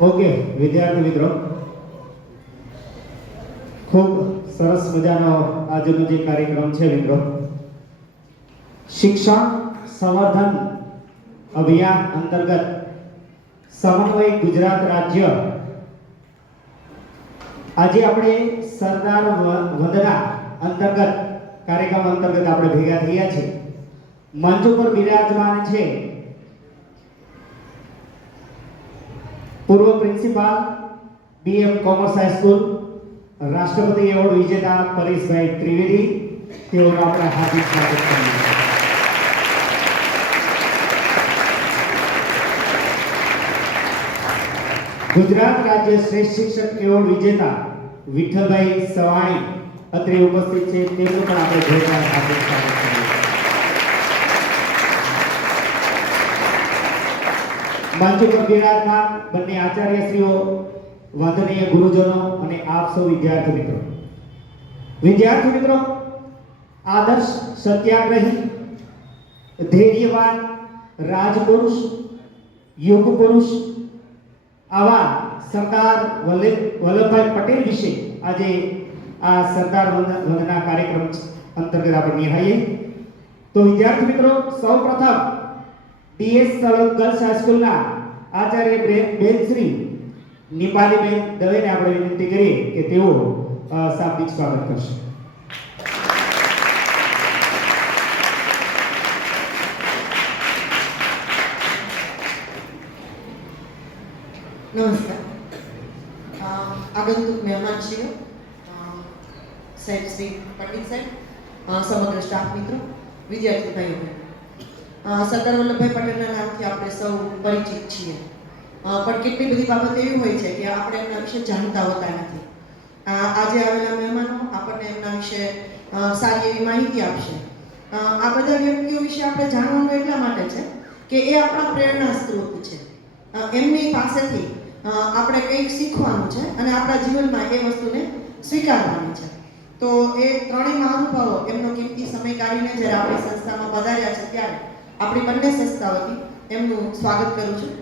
Okay વિદ્યાર્થી મિત્રો, ખૂબ સરસ મજાનો આજનો જે કાર્યક્રમ છે મિત્રો, શિક્ષણ સંવર્ધન અભિયાન અંતર્ગત સમન્વય ગુજરાત રાજ્ય આજે આપણે સરદાર વંદના અંતર્ગત કાર્યક્રમ અંતર્ગત આપણે ભેગા થયા છીએ. મંચ ઉપર બિરાજમાન છે પૂર્વ પ્રિન્સિપાલ બીએમ કોમર્સ હાઈસ્કૂલ, રાષ્ટ્રપતિ એવોર્ડ વિજેતા પરેશભાઈ ત્રિવેદી. તેઓનું આપણે હાર્દિક સ્વાગત કરીએ છીએ. ગુજરાત રાજ્ય શ્રેષ્ઠ શિક્ષક એવોર્ડ વિજેતા વિઠ્ઠલભાઈ સવાણી અત્રે ઉપસ્થિત છે. તેમનું પણ આપણે જોરદાર હાર્દિક સ્વાગત કરીએ. મંચ ઉપર બિરાજમાન બંને આચાર્યશ્રીઓ, વંદનીય ગુરુજનો અને આપ સૌ વિદ્યાર્થી મિત્રો. વિદ્યાર્થી મિત્રો, આદર્શ સત્યાગ્રહી, ધૈર્યવાન, રાજપુરુષ, યુગ પુરુષ આવા સરદાર વલ્લભભાઈ પટેલ વિશે આજે આ સરદાર વંદના કાર્યક્રમ અંતર્ગત આપણે નિહાળીએ. તો વિદ્યાર્થી મિત્રો, સૌપ્રથમ ડીએસ સળંગ ગર્લ્સ હાઈસ્કૂલના આચાર્ય બેન શ્રી નિપાલીબેન દવેને આપણે વિનંતી કરીએ કે તેઓ શાબ્દિક સ્વાગત કરશે. નમસ્કાર. આગંતુક મહેમાનશ્રીઓ, સાહેબ શ્રી પંડિત સાહેબ, સમગ્ર સ્ટાફ મિત્રો, વિદ્યાર્થી ભાઈઓ, સરદાર વલ્લભભાઈ પટેલના નામથી આપણે સૌ પરિચિત છીએ, પણ કેટલી બધી બાબત એવી હોય છે કે આપણે એમના વિશે જાણતા હોતા નથી. આજે આવેલા મહેમાનો આપણને એમના વિશે સારી એવી માહિતી આપશે. આ બધા વ્યક્તિઓ વિશે આપણે જાણવાનું એટલા માટે છે કે એ આપણા પ્રેરણા સ્ત્રોત છે. એમની પાસેથી આપણે કંઈક શીખવાનું છે અને આપણા જીવનમાં એ વસ્તુને સ્વીકારવાની છે. તો એ ત્રણેય મહાનુભાવો એમનો કિંમતી સમય કાઢીને જ્યારે આપણી સંસ્થામાં પધાર્યા છે ત્યારે આપણી બંને સંસ્થા વતી એમનું સ્વાગત કરું છું.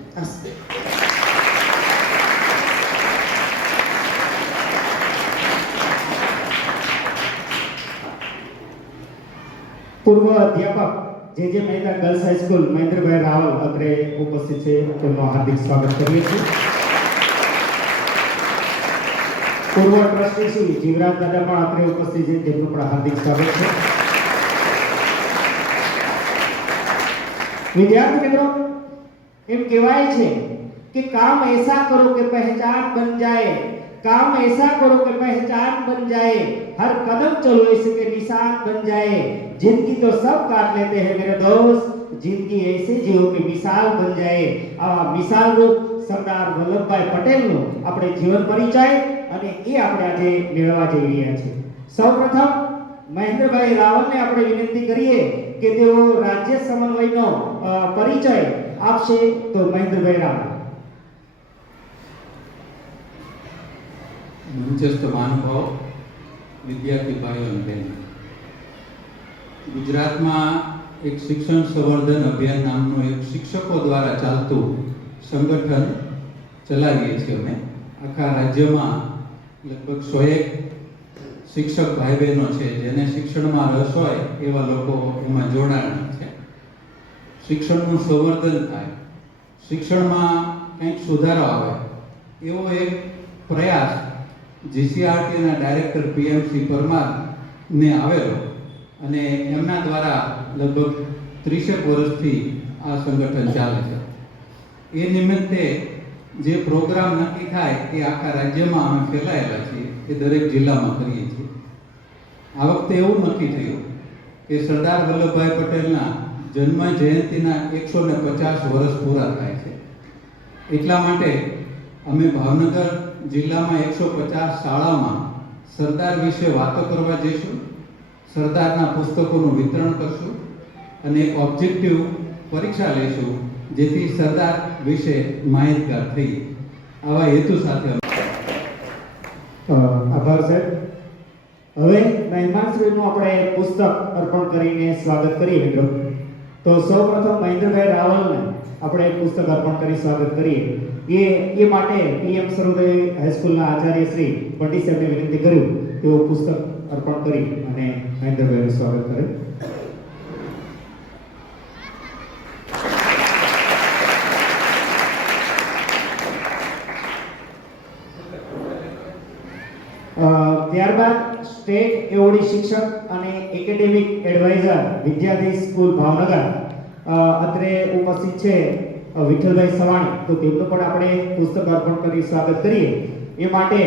પૂર્વ અધ્યાપક જે મહેતા ગર્લ્સ હાઈસ્કૂલ મહેન્દ્રભાઈ રાવલ અત્રે ઉપસ્થિત છે. તેમનું હાર્દિક સ્વાગત કરીએ છીએ. પૂર્વ ટ્રસ્ટી શ્રી જીવરાજ દાદા પણ અત્રે ઉપસ્થિત છે. તેમનું પણ હાર્દિક સ્વાગત છે. विद्यार्थी मित्रों, एम कहवाय छे कि काम ऐसा करो कि पहचान बन जाए, काम ऐसा करो कि पहचान बन जाए, हर कदम चलो इसके निशान बन जाए. जिंदगी तो सब काट लेते हैं मेरे दोस्त, जिंदगी ऐसे जियो कि मिसाल बन जाए. आवा मिसाल रूप सरदार वल्लभभाई पटेल नो આપણે જીવન પરિચય અને એ આપણે આજે મેળવવા જઈ રહ્યા છે. સૌપ્રથમ મહેન્દ્રભાઈ રાવલને આપણે વિનંતી કરીએ કે તેઓ રાજ્ય સમન્વયનો પરિચય આપશે. તો મહેન્દ્રભાઈ રાવલ. મંચસ્થ મહાનુભાવો, વિદ્યાર્થી ભાઈઓ અને બહેનો, ગુજરાતમાં એક શિક્ષણ સંવર્ધન અભિયાન નામનું એક શિક્ષકો દ્વારા ચાલતું સંગઠન ચલાવીએ છીએ. અમે આખા રાજ્યમાં લગભગ 101 શિક્ષક ભાઈ બહેનો છે જેને શિક્ષણમાં રસ હોય એવા લોકો એમાં જોડાણા છે. શિક્ષણનું સંવર્ધન થાય, શિક્ષણમાં કંઈક સુધારો આવે એવો એક પ્રયાસ જીસીઆરટીના ડાયરેક્ટર પીએમસી પરમારને આવેલો અને એમના દ્વારા લગભગ 30 વર્ષથી આ સંગઠન ચાલે છે. એ નિમિત્તે જે પ્રોગ્રામ નક્કી થાય એ આખા રાજ્યમાં અમે ફેલાયેલા છીએ, એ દરેક જિલ્લામાં કરીએ છીએ. આ વખતે એવું નક્કી થયું કે સરદાર વલ્લભભાઈ પટેલના જન્મ જયંતિના 150 વર્ષ પૂરા થાય છે. એટલા માટે અમે ભાવનગર જિલ્લામાં 150 શાળામાં સરદાર વિશે વાતો કરવા જઈશું, સરદારના પુસ્તકોનું વિતરણ કરશું અને એક ઓબ્જેક્ટિવ પરીક્ષા લઈશું જેથી સરદાર વિશે માહિતગાર થઈએ. આવા હેતુ સાથે આભાર સાહેબ. હવે મહેમાનશ્રીનું આપણે પુસ્તક અર્પણ કરીને સ્વાગત કરીએ મિત્રો. તો સૌપ્રથમ મહેન્દ્રભાઈ રાવલને આપણે પુસ્તક અર્પણ કરી સ્વાગત કરીએ. એ માટે પીએમ સર્વોદય હાઈસ્કૂલના આચાર્ય શ્રી પંડિત સાહેબને વિનંતી કર્યું તેઓ પુસ્તક અર્પણ કરી અને મહેન્દ્રભાઈનું સ્વાગત કરે. ત્યારબાદ સ્ટેટ એવોર્ડી શિક્ષક અને એકેડેમિક એડવાઇઝર વિદ્યાધીશ સ્કૂલ ભાવનગર અત્રે ઉપસ્થિત છે વિઠ્ઠલભાઈ સવાણી. તો તેમનું પણ આપણે પુસ્તક અર્પણ કરી સ્વાગત કરીએ. એ માટે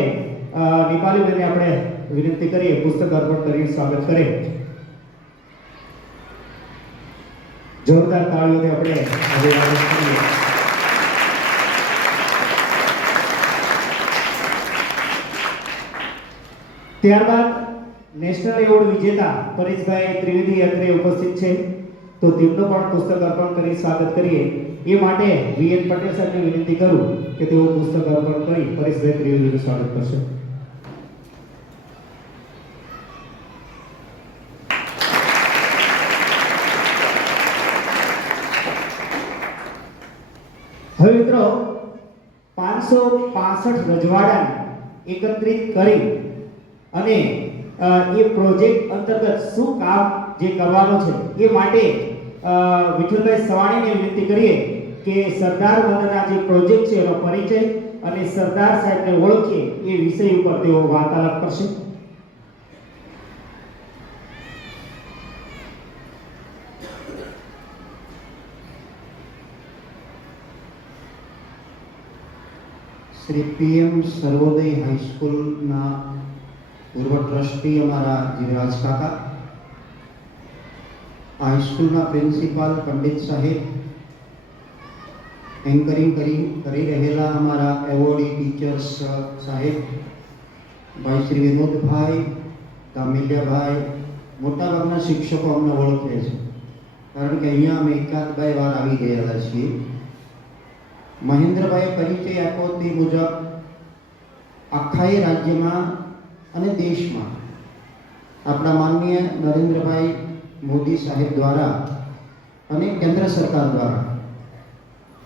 નિપાલીબેનને આપણે વિનંતી કરીએ પુસ્તક અર્પણ કરી સ્વાગત કરે. જોરદાર તાળીઓથી આપણે અભિવાદન કરીએ. ત્યારબાદ નેશનલ એવોર્ડ વિજેતા પરેશભાઈ ત્રિવેદી અત્રે ઉપસ્થિત છે. તો તેમનું પણ પુસ્તક અર્પણ કરી સ્વાગત કરીએ. એ માટે વીએન પટેલ સાહેબને વિનંતી કરું કે તેઓ પુસ્તક અર્પણ કરી પરેશભાઈ ત્રિવેદીનું સ્વાગત કરશે. હવે મિત્રો 565 રજવાડાને એકત્રિત કરી અને એ પ્રોજેક્ટ અંતર્ગત શું કામ જે કરવાનું છે એ માટે વિઠ્ઠલભાઈ સવાણીને વિનંતી કરીએ કે સરદાર વંદના જે પ્રોજેક્ટ છે એનો પરિચય અને સરદાર સાહેબને ઓળખીએ એ વિષય ઉપર તેઓ વાર્તાલાપ કરશે. શ્રી પીએમ સર્વોદય હાઈસ્કૂલના પૂર્વ ટ્રસ્ટી અમારા જીવરાજ કાકા, હાઈસ્કૂલના પ્રિન્સિપાલ પંડિત સાહેબ, એન્કરિંગ કરી રહેલા અમારા એવોર્ડી ટીચર્સ સાહેબ, ભાઈ શ્રી વિનોદભાઈ, કામિલ્યાભાઈ, મોટાભાગના શિક્ષકો અમને ઓળખે છે કારણ કે અહીંયા અમે એકાદ બે વાર આવી ગયેલા છીએ. મહેન્દ્રભાઈએ પરિચય આપ્યો તે મુજબ આખા રાજ્યમાં અને દેશમાં આપણા માનનીય નરેન્દ્રભાઈ મોદી સાહેબ દ્વારા અને કેન્દ્ર સરકાર દ્વારા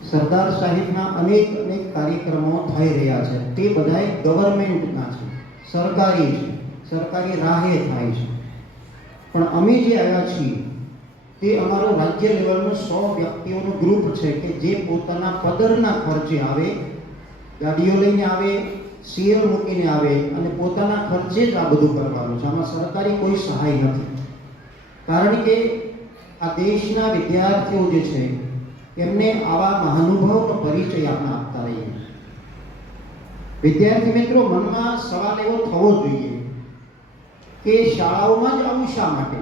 સરદાર સાહેબના અનેક કાર્યક્રમો થઈ રહ્યા છે. તે બધાય ગવર્મેન્ટના છે, સરકારી છે, સરકારી રાહે થાય છે. પણ અમે જે આવ્યા છીએ તે અમારું રાજ્ય લેવલનું 100 વ્યક્તિઓનું ગ્રુપ છે કે જે પોતાના પદરના ખર્ચે આવે, ગાડીઓ લઈને આવે, સીએલ મૂકીને આવે અને પોતાના ખર્ચે જ આ બધું કરવાનું છે. આમાં સરકારી કોઈ સહાય નથી. કારણ કે આ દેશના વિદ્યાર્થીઓ જે છે એમને આવા મહાનુભાવનો પરિચય આપણે આપતા રહીએ. વિદ્યાર્થી મિત્રો, મનમાં સવાલ એવો થવો જોઈએ કે શાળાઓમાં જ આવું શા માટે?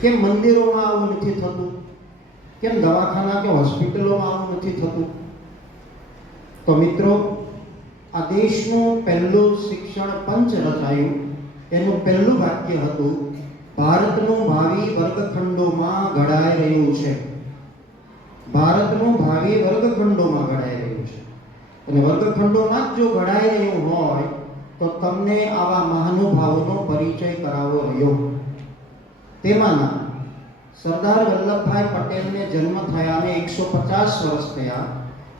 કેમ મંદિરોમાં આવું નથી થતું? કેમ દવાખાના કે હોસ્પિટલોમાં આવું નથી થતું? તો મિત્રો, આ દેશનું પહેલું શિક્ષણ પંચ રચાયું. એનું પહેલું વાક્ય હતું, ભારતનું ભાવિ વર્ગખંડોમાં ઘડાઈ રહ્યું છે. ભારતનું ભાવિ વર્ગખંડોમાં ઘડાઈ રહ્યું છે. અને વર્ગખંડોમાં જ જો ઘડાઈ રહ્યું હોય તો તમને આવા મહાનુભાવોનો પરિચય કરાવવો રહ્યો. તેમાંના સરદાર વલ્લભભાઈ પટેલને જન્મ થયાને 150 વર્ષ થયા,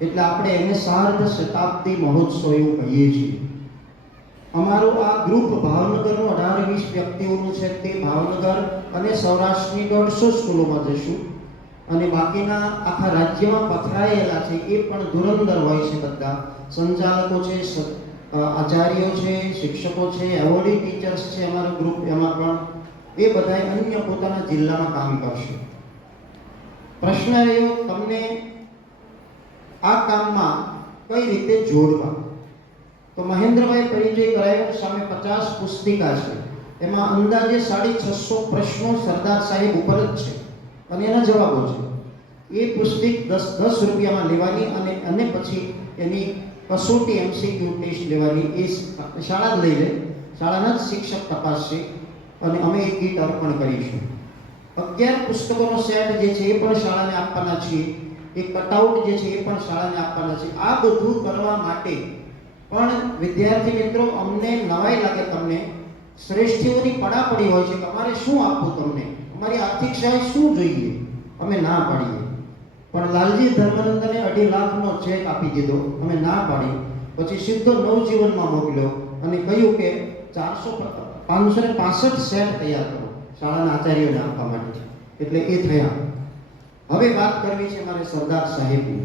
એટલે આપણે એને સાર્ધ શતાબ્દી મહોત્સવ એવું કહીએ છીએ. અમારું આ ગ્રુપ ભાવનગરનું 18-20 વ્યક્તિઓનું છે. તે ભાવનગર અને સૌરાષ્ટ્રની 150 સ્કૂલોમાં જશું અને બાકીના આખા રાજ્યમાં પથરાયેલા છે એ પણ ધુરંધર હોય છે. બધા સંચાલકો છે, આચાર્યો છે, શિક્ષકો છે, એવોર્ડી ટીચર્સ છે અમારું ગ્રુપ. એમાં પણ એ બધા અન્ય પોતાના જિલ્લામાં કામ કરશે. પ્રશ્ન રહ્યો તમને આ કામમાં કઈ રીતે જોડવા? તો મહેન્દ્રભાઈ પરિચય કરાયો. સામે 50 પુસ્તિકા છે. એમાં અંદાજે 650 પ્રશ્નો સરદાર સાહેબ ઉપર જ છે અને એના જવાબો છે. એ પુસ્તિક 10 રૂપિયામાં લેવાની અને પછી એની કસોટી MCQ ટેસ્ટ લેવાની. એ શાળા જ લઈ લે, શાળાના જ શિક્ષક તપાસશે અને અમે એક કીટ અર્પણ કરીશું. 11 પુસ્તકોનો સેટ જે છે એ પણ શાળાને આપવાના છીએ. એક કટઆઉટ જે છે એ પણ શાળાને આપવાના છે. આ બધું કરવા માટે પણ વિદ્યાર્થી મિત્રો, અમને નવાઈ લાગે, તમને શ્રેષ્ઠીઓની પડાપડી હોય છે કે અમારે શું આપવું તમને, અમારી આર્થિક સહાય શું જોઈએ, અમે ના પાડીએ. પણ લાલજી ધર્માનંદને 2.5 લાખનો ચેક આપી દીધો. અમે ના પાડી. પછી સીધો નવજીવનમાં મોકલ્યો અને કહ્યું કે 565 સેટ તૈયાર કરો શાળાના આચાર્યોને આપવા માટે. એટલે એ થયા. હવે વાત કરવી છે મારે સરદાર સાહેબની.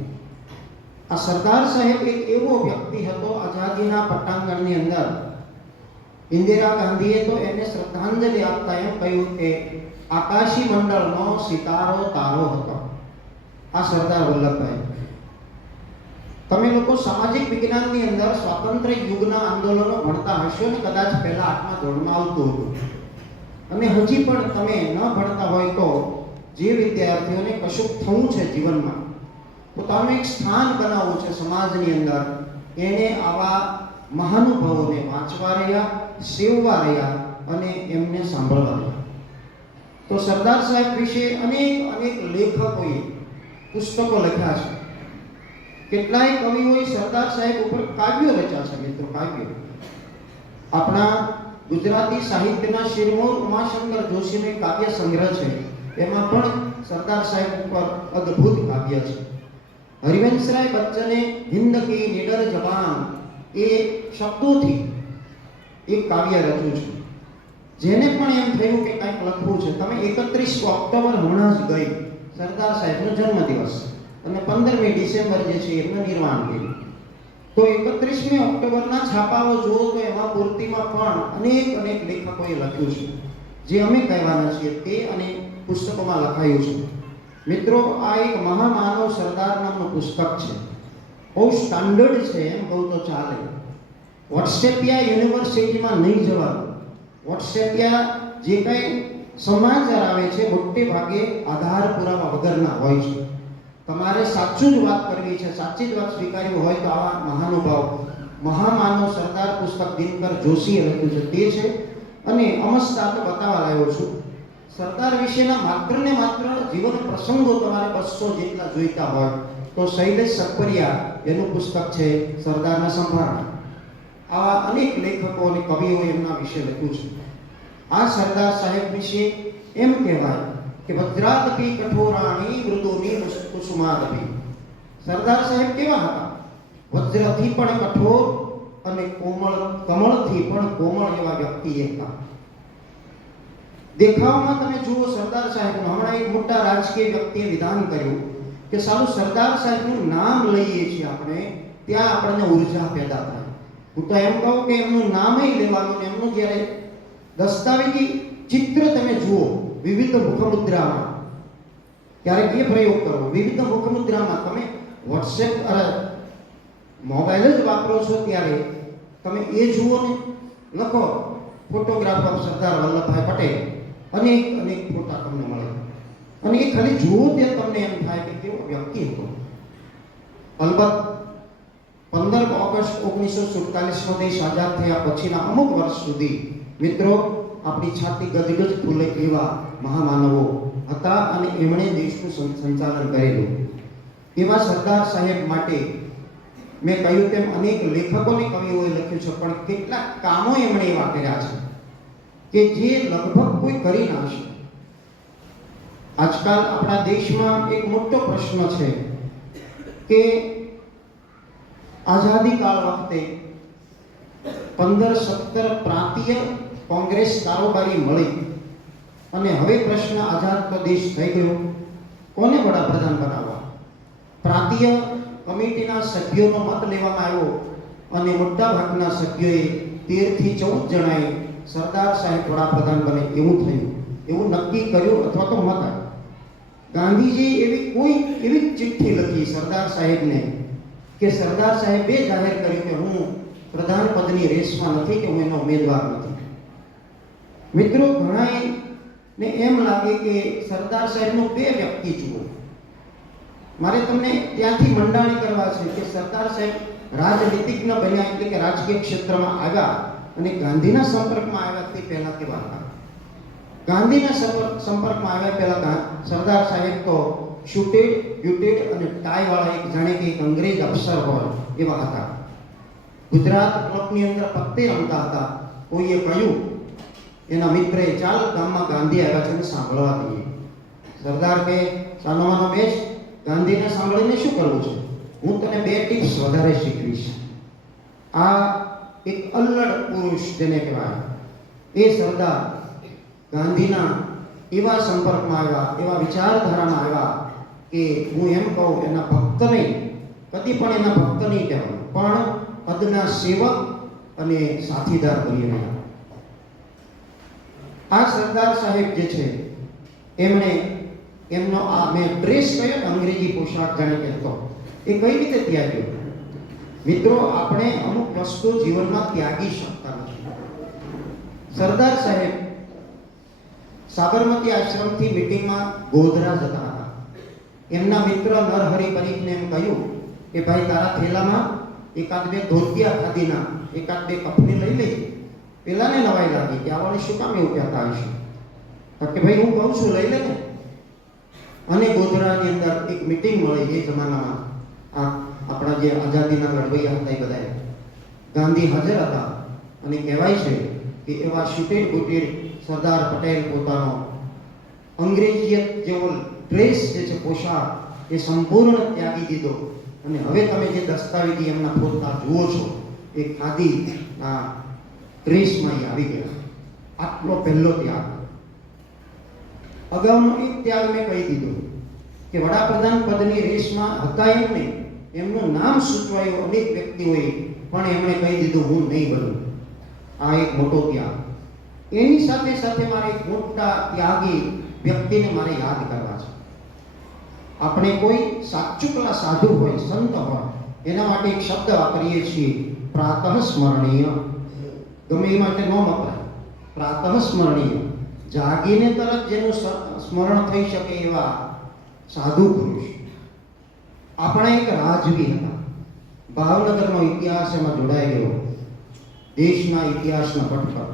આ સરદાર સાહેબ એક એવો વ્યક્તિ હતો આઝાદીના પટાંગણની અંદર. ઇન્દિરા ગાંધીએ તો એને શ્રદ્ધાંજલિ આપતા એમ કહ્યું કે આકાશી મંડળનો સિતારો તારો હતો આ સરદાર વલ્લભભાઈ. તમે લોકો સામાજિક વિજ્ઞાનની અંદર સ્વાતંત્ર્ય યુગના આંદોલનો ભણતા હશો ને કદાચ પહેલા 8મા ધોરણમાં આવતું હતું. અને હજી પણ તમે ન ભણતા હોય તો જે વિદ્યાર્થીઓને કશુંક થવું છે જીવનમાં, પોતાનું એક સ્થાન બનાવવું છે સમાજની અંદર, એને આવા મહાનુભાવોને વાંચવા રહ્યા, સેવવા રહ્યા અને એમને સાંભળવા રહ્યા. તો સરદાર સાહેબ વિશે અનેક લેખકોએ પુસ્તકો લખ્યા છે. કેટલાય કવિઓએ સરદાર સાહેબ ઉપર કાવ્યો રચ્યા છે મિત્રો, કાવ્યો. આપણા ગુજરાતી સાહિત્યના શિરમોર ઉમાશંકર જોશીનો એક કાવ્ય સંગ્રહ છે, એમાં પણ સરદાર સાહેબ ઉપર અદ્ભુત કાવ્ય છે. હરિવંશરાય બચ્ચને હિન્દ કી નિડર જવાન એ શબ્દોથી એક કાવ્ય રચ્યું છે. જેને પણ એમ થયું કે કંઈક લખવું છે, તમે 31 ઓક્ટોબર હમણાં જ ગઈ સરદાર સાહેબનો જન્મદિવસ અને 15મી ડિસેમ્બર જે છે એમનું નિર્વાણ કર્યું. તો 31મી ઓક્ટોબરના છાપાઓ જુઓ તો એમાં પૂર્તિમાં પણ અનેક લેખકોએ લખ્યું છે, જે અમે કહેવાના છીએ તે અને પુસ્તકોમાં લખાયું છે. મિત્રો, આ એક મહામાનવ સરદાર નામનું પુસ્તક છે. બહુ સ્ટાન્ડર્ડ છે એમ કહું તો ચાલે. વોટ્સએપિયા યુનિવર્સિટીમાં નહીં જવાનું. વોટ્સએપિયા જે કંઈ સમાચાર આવે છે મોટે ભાગે આધાર પુરાવા વગરના હોય છે. તમારે સાચું જ વાત કરવી છે, સાચી જ વાત સ્વીકારવી હોય તો આવા મહાનુભાવ મહામાનવ સરદાર પુસ્તક દિનકર જોશીએ લખ્યું છે તે છે. અને અમસ્તા તો બતાવવા લાવ્યો છું. સરદાર વિશેના માત્ર ને માત્ર જીવન પ્રસંગો તમારે 200 જેટલા જોઈતા હોય તો શૈલેષ સપરિયા એનું પુસ્તક છે સરદારના સંભારણા. આવા અનેક લેખકો અને કવિઓએ એમના વિશે લખ્યું છે. આ સરદાર સાહેબ વિશે એમ કહેવાય કે વજ્રાદપી કઠોરાણી મૃદુની કુસુમાદપી. સરદાર સાહેબ કેવા હતા? વજ્રથી પણ કઠોર અને કમળથી પણ કોમળ એવા વ્યક્તિ હતા. દેખાવમાં તમે જુઓ સરદાર સાહેબનું, હમણાં એક મોટા રાજકીય વ્યક્તિએ વિધાન કર્યું કે સાલું સરદાર સાહેબનું નામ લઈએ છીએ આપણે ત્યાં આપણને ઉર્જા પેદા થાય. હું તો એમ કહું કે એમનું નામ લેવાનું ને એમનું જ્યારે દસ્તાવેજી ચિત્ર તમે જુઓ વિવિધ મુખમુદ્રામાં, ત્યારે એ પ્રયોગ કરો. વિવિધ મુખમુદ્રામાં તમે વોટ્સએપ મોબાઈલ જ વાપરો છો ત્યારે તમે એ જુઓ ને, લખો ફોટોગ્રાફર સરદાર વલ્લભભાઈ પટેલ, અનેક ફોટા તમને મળે અને એ ખાલી જુઓ તે તમને એમ થાય કે કેવો વ્યક્તિ હતો. અલબત્ત 15 ઓગસ્ટ 1947 દેશ આઝાદ થયા પછીના અમુક વર્ષ સુધી મિત્રો આપણી છાતી ગજગજ ફૂલે એવા મહામાનવો હતા અને એમણે દેશનું સંચાલન કરેલું. એવા સરદાર સાહેબ માટે મેં કહ્યું તેમ અનેક લેખકોને કવિઓએ લખ્યું છે, પણ કેટલાક કામો એમણે એવા કર્યા છે કે જે લગભગ કોઈ કરી ના શકે. આજકાલ આપણા દેશમાં એક મોટો પ્રશ્ન છે કે આઝાદી કાળ વખતે 15-17 પ્રાંતીય કોંગ્રેસ કારોબારી મળી અને હવે પ્રશ્ન આઝાદ તો દેશ થઈ ગયો, કોને વડાપ્રધાન બનાવવા? પ્રાંતીય કમિટીના સભ્યોનો મત લેવામાં આવ્યો અને મોટા ભાગના સભ્યોએ 13 થી 14 જણાએ સરદાર સાહેબ વડાપ્રધાન બને એવું થયું, એવું નક્કી કર્યું અથવા તો મત આવ્યો. ગાંધીજી એવી ચિઠ્ઠી લખી સરદાર સાહેબને કે સરદાર સાહેબે જાહેર કર્યું કે હું પ્રધાન પદની રેસમાં નથી, કે હું એનો ઉમેદવાર નથી. મિત્રો, ઘણાને એમ લાગે કે સરદાર સાહેબનો બે વ્યક્તિ જુઓ. મારે તમને ત્યાંથી મંડાણી કરવા છે કે સરદાર સાહેબ રાજનીતિજ્ઞ બન્યા એટલે કે રાજકીય ક્ષેત્રમાં આવ્યા અને ગાંધીના સંપર્કમાં આવ્યા તે પહેલા કેવા હતા? ગાંધીના સંપર્કમાં આવ્યા પહેલા સરદાર સાહેબ તો શૂટેડ બ્યુટેડ અને ટાઈ વાળા એક જાણે કે એક અંગ્રેજ અફસર હોય એવા હતા. ગુજરાત ક્લબની અંદર પત્તે રમતા હતા. કોઈએ કહ્યું એના મિત્રએ, ચાલ ગામમાં ગાંધી આવ્યા છે ને સાંભળવા દઈએ. સરદાર કે સાનો માનો બેસ, ગાંધીને સાંભળીને શું કરવું છે? હું તને 2 ટિપ્સ વધારે શીખવીશ. આ એક અલ્લડ પુરુષ જેને કહેવાય એ સરદાર ગાંધીના એવા સંપર્કમાં આવ્યા, એવા વિચારધારામાં આવ્યા કે હું એમ કહું એના ભક્ત નહીં, કદી પણ એના ભક્ત નહીં કહેવાનું, પણ અદના સેવક અને સાથીદાર બની રહ્યા. આ સરદાર સાહેબ જે છે એમણે એમનો આ મેં ડ્રેસ કયો ને અંગ્રેજી પોશાક જાણે કહેતો, એ કઈ રીતે ત્યાગ્યો? મિત્રો, આપણે અમુક વસ્તુ જીવનમાં ત્યાગી શકતા નથી. સરદાર સાહેબ સાબરમતી આશ્રમથી મીટિંગમાં ગોધરા જતા હતા. એમના મિત્ર નરહરિ પરીખને એમ કહ્યું કે ભાઈ તારા થેલામાં 1-2 ધોતિયા ખાદીના 1-2 કપની લઈ લેજે. પેલાને નવાઈ લાગી કે આવાને શું કામ એવું કહેતા હશે? તો કે ભાઈ હું કહું છું લઈ લે ને. અને ગોધરાની અંદર એક મીટિંગ મળી. એ જમાનામાં આપણા જે આઝાદીના લડવૈયા હતા એ બધા ગાંધી હાજર હતા. અને કહેવાય છે કે એવા શૂટેડ બુટેડ સરદાર પટેલ પોતાનો અંગ્રેજીયત જેવો ડ્રેસ જે છે પોશાક એ સંપૂર્ણ ત્યાગી દીધો. અને હવે તમે જે દસ્તાવેજી એમના ફોટા જુઓ છો એ ખાદીના ડ્રેસમાં આવી ગયા. આટલો પહેલો ત્યાગ. અગાઉનો એક ત્યાગ મેં કહી દીધો કે વડાપ્રધાન પદની રેસમાં હતા એમને, એમનું નામ સૂચવાયું અનેક વ્યક્તિઓએ, પણ એમણે કહી દીધું હું નહીં બનું. આ એક મોટો ત્યાગ. એની સાથે સાથે મારે એક મોટા ત્યાગી વ્યક્તિને મારે યાદ કરવા છે. આપણે કોઈ સાચુકલા સાધુ હોય, સંત હોય, એના માટે એક શબ્દ વાપરીએ છીએ, પ્રાતઃ સ્મરણીય. ગમે એ માટે ન વપરાય. પ્રાતઃ સ્મરણીય, જાગીને તરત જેનું સ્મરણ થઈ શકે એવા સાધુ પુરુષ. આપણા એક રાજવી હતા. ભાવનગરનો ઇતિહાસ એમાં જોડાઈ ગયો. દેશના ઇતિહાસના પટ પર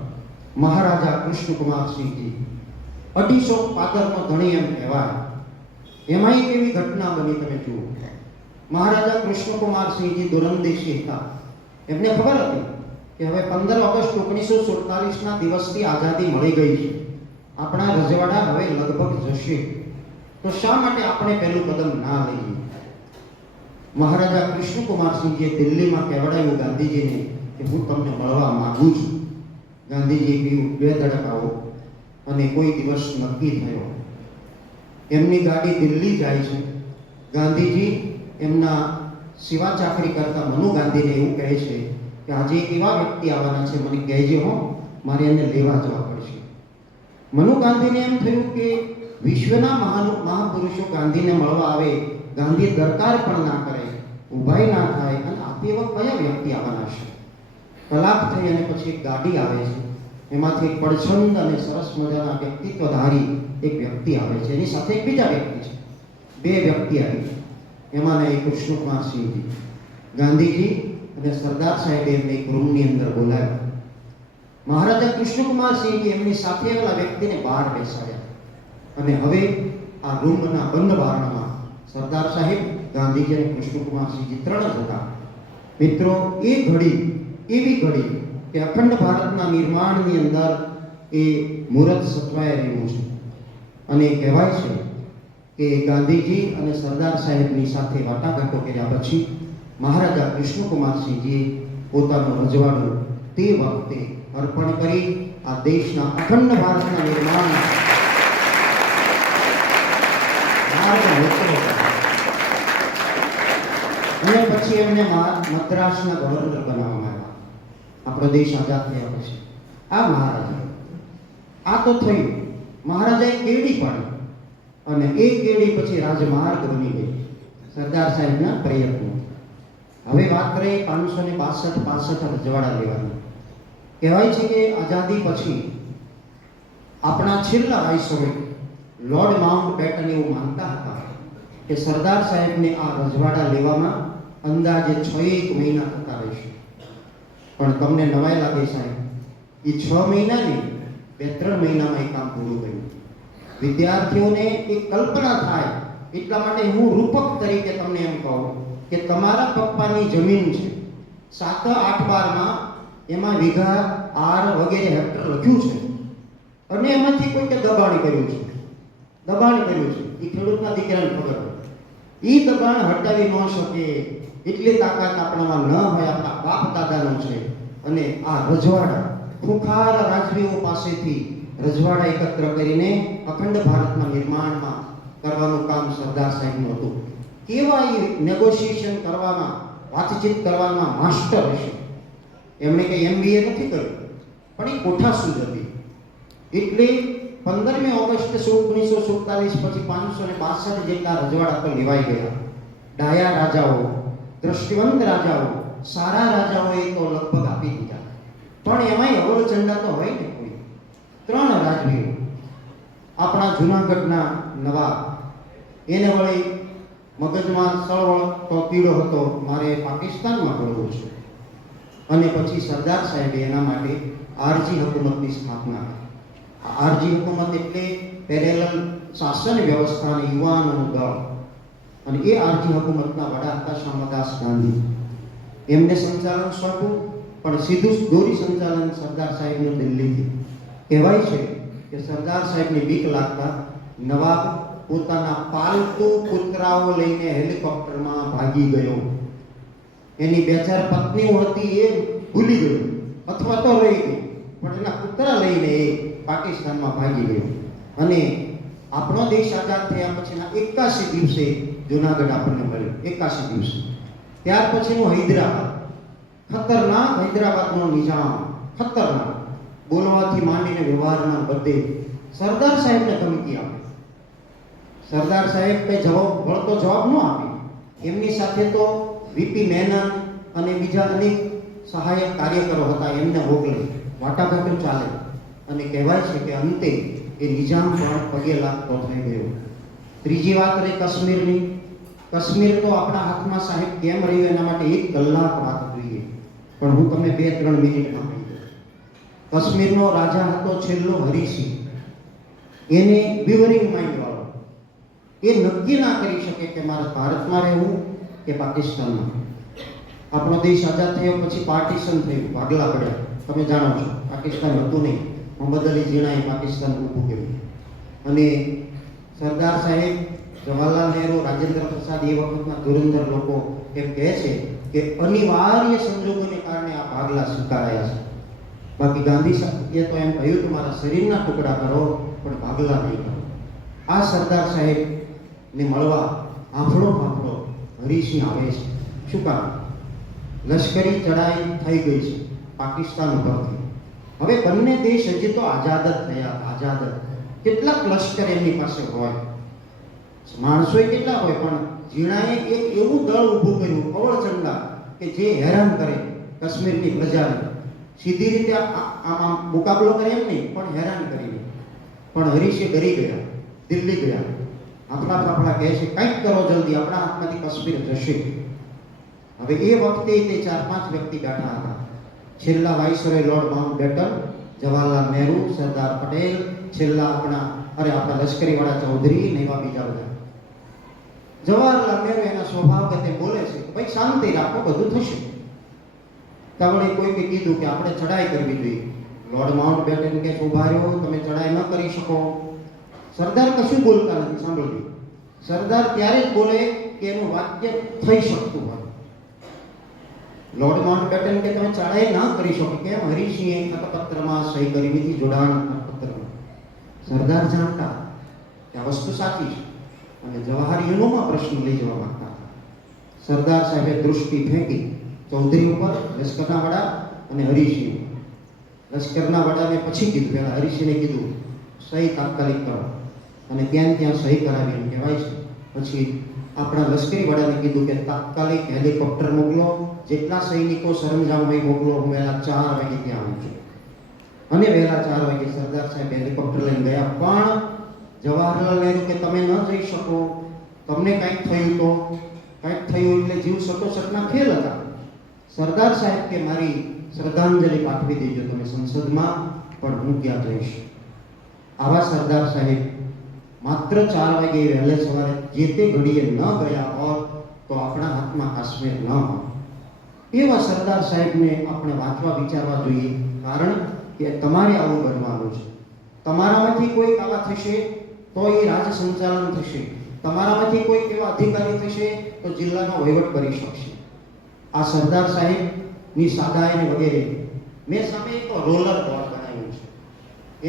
મહારાજા કૃષ્ણકુમારસિંહજી 250 પાદરનો ધણી એમ કહેવાય. એમાં એક એવી ઘટના બની, તમે જુઓ. મહારાજા કૃષ્ણકુમારસિંહજી દુરંદેશી હતા. એમને ખબર હતી કે હવે 15 ઓગસ્ટ 1947ના દિવસથી આઝાદી મળી ગઈ છે, આપણા રજવાડા હવે લગભગ જશે, તો શા માટે આપણે પહેલું કદમ ના લઈએ? મહારાજા કૃષ્ણકુમારસિંહજીએ દિલ્હીમાં કહેવડાવ્યું ગાંધીજીને કે હું તમને મળવા માંગુ છું. ગાંધીજી પીવું 2 ધડકાઓ અને કોઈ દિવસ નક્કી થયો. એમની ગાડી દિલ્હી જાય છે. ગાંધીજી એમના સેવા ચાકરી કરતા મનુ ગાંધીને એવું કહે છે કે આજે એક એવા વ્યક્તિ આવવાના છે, મને કહેજો હો, મારે એને લેવા જવા પડશે. મનુ ગાંધીને એમ થયું કે વિશ્વના મહાપુરુષો ગાંધીને મળવા આવે, ગાંધી દરકાર પણ ના કરે, ઊભાઈ ના થાય, અને આપી એવા કયા વ્યક્તિ આવવાના છે? કલાક થઈ અને પછી એક ગાડી આવે છે. એમાંથી એક પડછંદ અને સરસ મજાના વ્યક્તિત્વધારી એક વ્યક્તિ આવે છે. એની સાથે એક બીજા વ્યક્તિ છે. 2 વ્યક્તિ આવી. એમાંના એક કૃષ્ણકુમારસિંહજી. ગાંધીજી અને સરદાર સાહેબે એમને એક રૂમની અંદર બોલાવ્યા. મહારાજા કૃષ્ણકુમારસિંહજી એમની સાથે આવેલા વ્યક્તિને બહાર બેસાડ્યા. અને હવે આ રૂમના બંધ બારણામાં સરદાર સાહેબ, ગાંધીજી અને કૃષ્ણકુમારસિંહજી 3 જ હતા. મિત્રો, એ ઘડી એવી ઘડી કે અખંડ ભારતના નિર્માણની અંદર એ મુહૂર્ત સચવાઈ રહ્યું છે. અને કહેવાય છે કે ગાંધીજી અને સરદાર સાહેબની સાથે વાટાઘાટો કર્યા પછી મહારાજા કૃષ્ણકુમારસિંહજીએ પોતાનું રજવાડું તે વખતે અર્પણ કરી આ દેશના અખંડ ભારતના નિર્માણ અને પછી એમને મદ્રાસના ગવર્નર બનાવવામાં આવ્યા. આપણો દેશ આઝાદ થયા પછી આ મહારાજા, આ તો થયું. મહારાજાએ કેડી પાડી અને એ કેડી પછી રાજમાર્ગ બની ગઈ સરદાર સાહેબના પ્રયત્નો. હવે વાત કરીએ 562 રજવાડા લેવાની. કહેવાય છે કે આઝાદી પછી આપણા છેલ્લા વાઇસરોય લોર્ડ માઉન્ટ બેટન એવું માનતા હતા કે સરદાર સાહેબને આ રજવાડા લેવામાં અંદાજે 6 મહિના થતા રહેશે. પણ તમને નવાઈ લાગે સાહેબ, એ 6 મહિના નહીં, 2-3 મહિનામાં એ કામ પૂરું કર્યું. વિદ્યાર્થીઓને એક કલ્પના થાય એટલા માટે હું રૂપક તરીકે તમને એમ કહું કે તમારા પપ્પાની જમીન છે 7-8-12માં, એમાં વીઘા આર વગેરે હેક્ટર લખ્યું છે, અને એમાંથી કોઈ દબાણ કર્યું છે. એ ખેડૂતના દીકરાને ખબર હોય. એ દબાણ હટાવી ન શકે એટલી તાકાત આપણામાં ન હોય, આપણા બાપ દાદાનો છે. અને આ રજવાડા ખુખાર રાજવીઓ પાસેથી રજવાડા એકત્ર કરીને અખંડ ભારતના નિર્માણમાં કરવાનું કામ સરદાર સાહેબનું હતું. કેવા એ નેગોશિએશન કરવામાં, વાતચીત કરવામાં માસ્ટર હશે. એમણે કંઈ MBA નથી કર્યું, પણ એ કોઠાસૂઝ હતી. એટલે 15મી ઓગસ્ટ 1947 પછી 562 જેટલા રજવાડા તો લેવાઈ ગયા. ડાયા રાજાઓ, દ્રષ્ટિવંત રાજાઓ, સારા રાજાઓએ તો લગભગ આપી દીધા. પણ એમાંય અવળચંડા તો હોય ને કોઈ. 3 રાજવીઓ, આપણા જૂનાગઢના નવાબ, એને વળી મગજમાં સળવળતો કીડો હતો, મારે પાકિસ્તાનમાં ભણવું છે. અને પછી સરદાર સાહેબે એના માટે આરજી હુકુમતની સ્થાપના કરી. આરજી હુકુમત એટલે પેરેલલ શાસન વ્યવસ્થા અને યુવાનોનું દળ. અને એ આરજી હુકુમતના વડા હતા શ્યામદાસ ગાંધી. એમને સંચાલન સોંપ્યું, પણ સીધું દોરી સંચાલન સરદાર સાહેબનું દિલ્હીથી. કહેવાય છે કે સરદાર સાહેબની બીક લાગતા નવાબ પોતાના પાલતુ કૂતરાઓ લઈને હેલિકોપ્ટરમાં ભાગી ગયો. એની 2-4 પત્નીઓ હતી એ ભૂલી ગયો અથવા તો રહી ગઈ, પણ એના કૂતરા લઈને એ પાકિસ્તાનમાં ભાગી ગયો. અને આપણો દેશ આઝાદ થયા પછીના 81 દિવસે જુનાગઢ આપણને મળ્યો. 81 દિવસે. ત્યાર પછીનું હૈદરાબાદ, ખતરનાક હૈદરાબાદનો નિઝામ, ખતરનાક, બોલવાથી માંડીને વ્યવહારના બધે સરદાર સાહેબને ધમકી આપી. સરદાર સાહેબ કઈ વળતો જવાબ ન આપી. એમની સાથે તો વીપી મેનન અને બીજા અનેક સહાયક કાર્યકરો હતા, એમને મોકલે, વાટાઘાટો ચાલે. અને કહેવાય છે કે અંતે એ નિઝામ પણ પગે લાગતો થઈ ગયો. ત્રીજી વાત રહી કાશ્મીરની. કાશ્મીર તો આપણા હાથમાં સાહેબ કેમ રહ્યું એના માટે 1 કલાક વાત જોઈએ, પણ હું તમને 2-3 મિનિટમાં કહી દઉં. કાશ્મીરનો રાજા હતો છેલ્લો હરિસિંહ. એને વિવરિંગ માઇન્ડ વાળો. એ નક્કી ના કરી શકે કે મારે ભારતમાં રહેવું કે પાકિસ્તાનમાં. આપણો દેશ આઝાદ થયો પછી પાર્ટીશન થયું, ભાગલા પડ્યા. તમે જાણો છો, પાકિસ્તાન હતું નહીં. મોહમ્મદ અલી જીણાએ પાકિસ્તાન ઊભું કર્યું. અને સરદાર સાહેબ, જવાહરલાલ નહેરુ, રાજેન્દ્ર પ્રસાદ, એ વખતના ધુરંધર લોકો એમ કહે છે કે અનિવાર્ય સંજોગોને કારણે આ ભાગલા સ્વીકારાયા છે. બાકી ગાંધી સાહેબે તો એમ કહ્યું કે મારા શરીરના ટુકડા કરો પણ ભાગલા નહીં કરો. આ સરદાર સાહેબને મળવા આફળો હરિસિંહ આવે છે. શું કામ? લશ્કરી ચડાઈ થઈ ગઈ છે પાકિસ્તાન ઉપરથી. હવે બંને દેશ હજી તો આઝાદ જ થયા, આઝાદ જ. કેટલાક લશ્કર એમની પાસે હોય, માણસો કેટલા હોય, પણ જીણાએ એક એવું દળ ઊભું કર્યું, અવળચંડા, કે જે હેરાન કરે કાશ્મીરની પ્રજાને. સીધી રીતે આમાં મુકાબલો કરે એમ નહીં, પણ હેરાન કરીને. પણ હરિસિંહ ડરી ગયા, દિલ્હી ગયા. આપણા કહે છે કંઈક કરો જલ્દી, આપણા હાથમાંથી કાશ્મીર જશે. હવે એ વખતે તે 4-5 વ્યક્તિ બેઠા હતા. છેલ્લા viceroy lord Mountbatten, Jawaharlal Nehru, Sardar Patel, છેલ્લા આપણા લશ્કરીવાળા ચૌધરી ને એવા બીજા બધા. જવાહરલાલ નહેરુ એના સ્વભાવ ગતે બોલે છે, ભાઈ શાંતિ રાખો, બધું થશે. તેમણે કોઈકે કીધું કે આપણે ચડાઈ કરવી જોઈએ. લોર્ડ માઉન્ટબેટન કે ઉભા રહ્યો, તમે ચડાઈ ન કરી શકો. સરદાર કશું બોલતા નથી. સાંભળજો, સરદાર ત્યારે જ બોલે કે એનું વાક્ય થઈ શકતું હોય. લોર્ડ માઉન્ટબેટન કે તમે ચડાઈ ના કરી શકો. કેમ? હરિસિંહે પત્રમાં સહી કરી દીધી, જોડાણ પત્રમાં. સરદાર જાણતા કે આ વસ્તુ સાચી છે અને જવાહર યુનોમાં પ્રશ્ન લઈ જવા માંગતા હતા. સરદાર સાહેબે દૃષ્ટિ ફેંકી ચૌધરી ઉપર, લશ્કરના વડા અને હરિસિંહ. લશ્કરના વડાને પછી કીધું, પહેલા હરિસિંહને કીધું સહી તાત્કાલિક કરો, અને ત્યાં સહી કરાવી એમ કહેવાય છે. પછી આપણા લશ્કરી વડાને કીધું કે તાત્કાલિક હેલિકોપ્ટર મોકલો, જેટલા સૈનિકો સરંજામ હોય મોકલો, હું વહેલા 4 વાગે ત્યાં આવું છું. અને વહેલા 4 વાગે સરદાર સાહેબ હેલિકોપ્ટર લઈને ગયા. પણ જવાહરલાલ નહેરુ કે તમે ન જઈ શકો, તમને કંઈક થયું તો. કંઈક થયું એટલે જીવ સટોસટના ખેલ હતા. સરદાર સાહેબ કે મારી શ્રદ્ધાંજલિ પાઠવી દેજો તમે સંસદમાં, પણ હું ક્યાં જઈશ. આવા સરદાર સાહેબ માત્ર 4 વાગે વહેલા સવારે જે તે ઘડીએ ન ગયા હોત તો આપણા હાથમાં કાશ્મીર ન હોત. એવા સરદાર સાહેબને આપણે વાંચવા વિચારવા જોઈએ. કારણ કે તમારે આવું બનવાનું છે. તમારામાંથી કોઈક આવા થશે તો એ રાજ સંચાલન થશે. તમારામાંથી કોઈ એવા અધિકારી થશે તો જિલ્લાનો વહીવટ કરી શકશે. આ સરદાર સાહેબની સાદાઈ અને વગેરે મેં સામે એક રોલર બોર્ડ બનાવ્યું છે.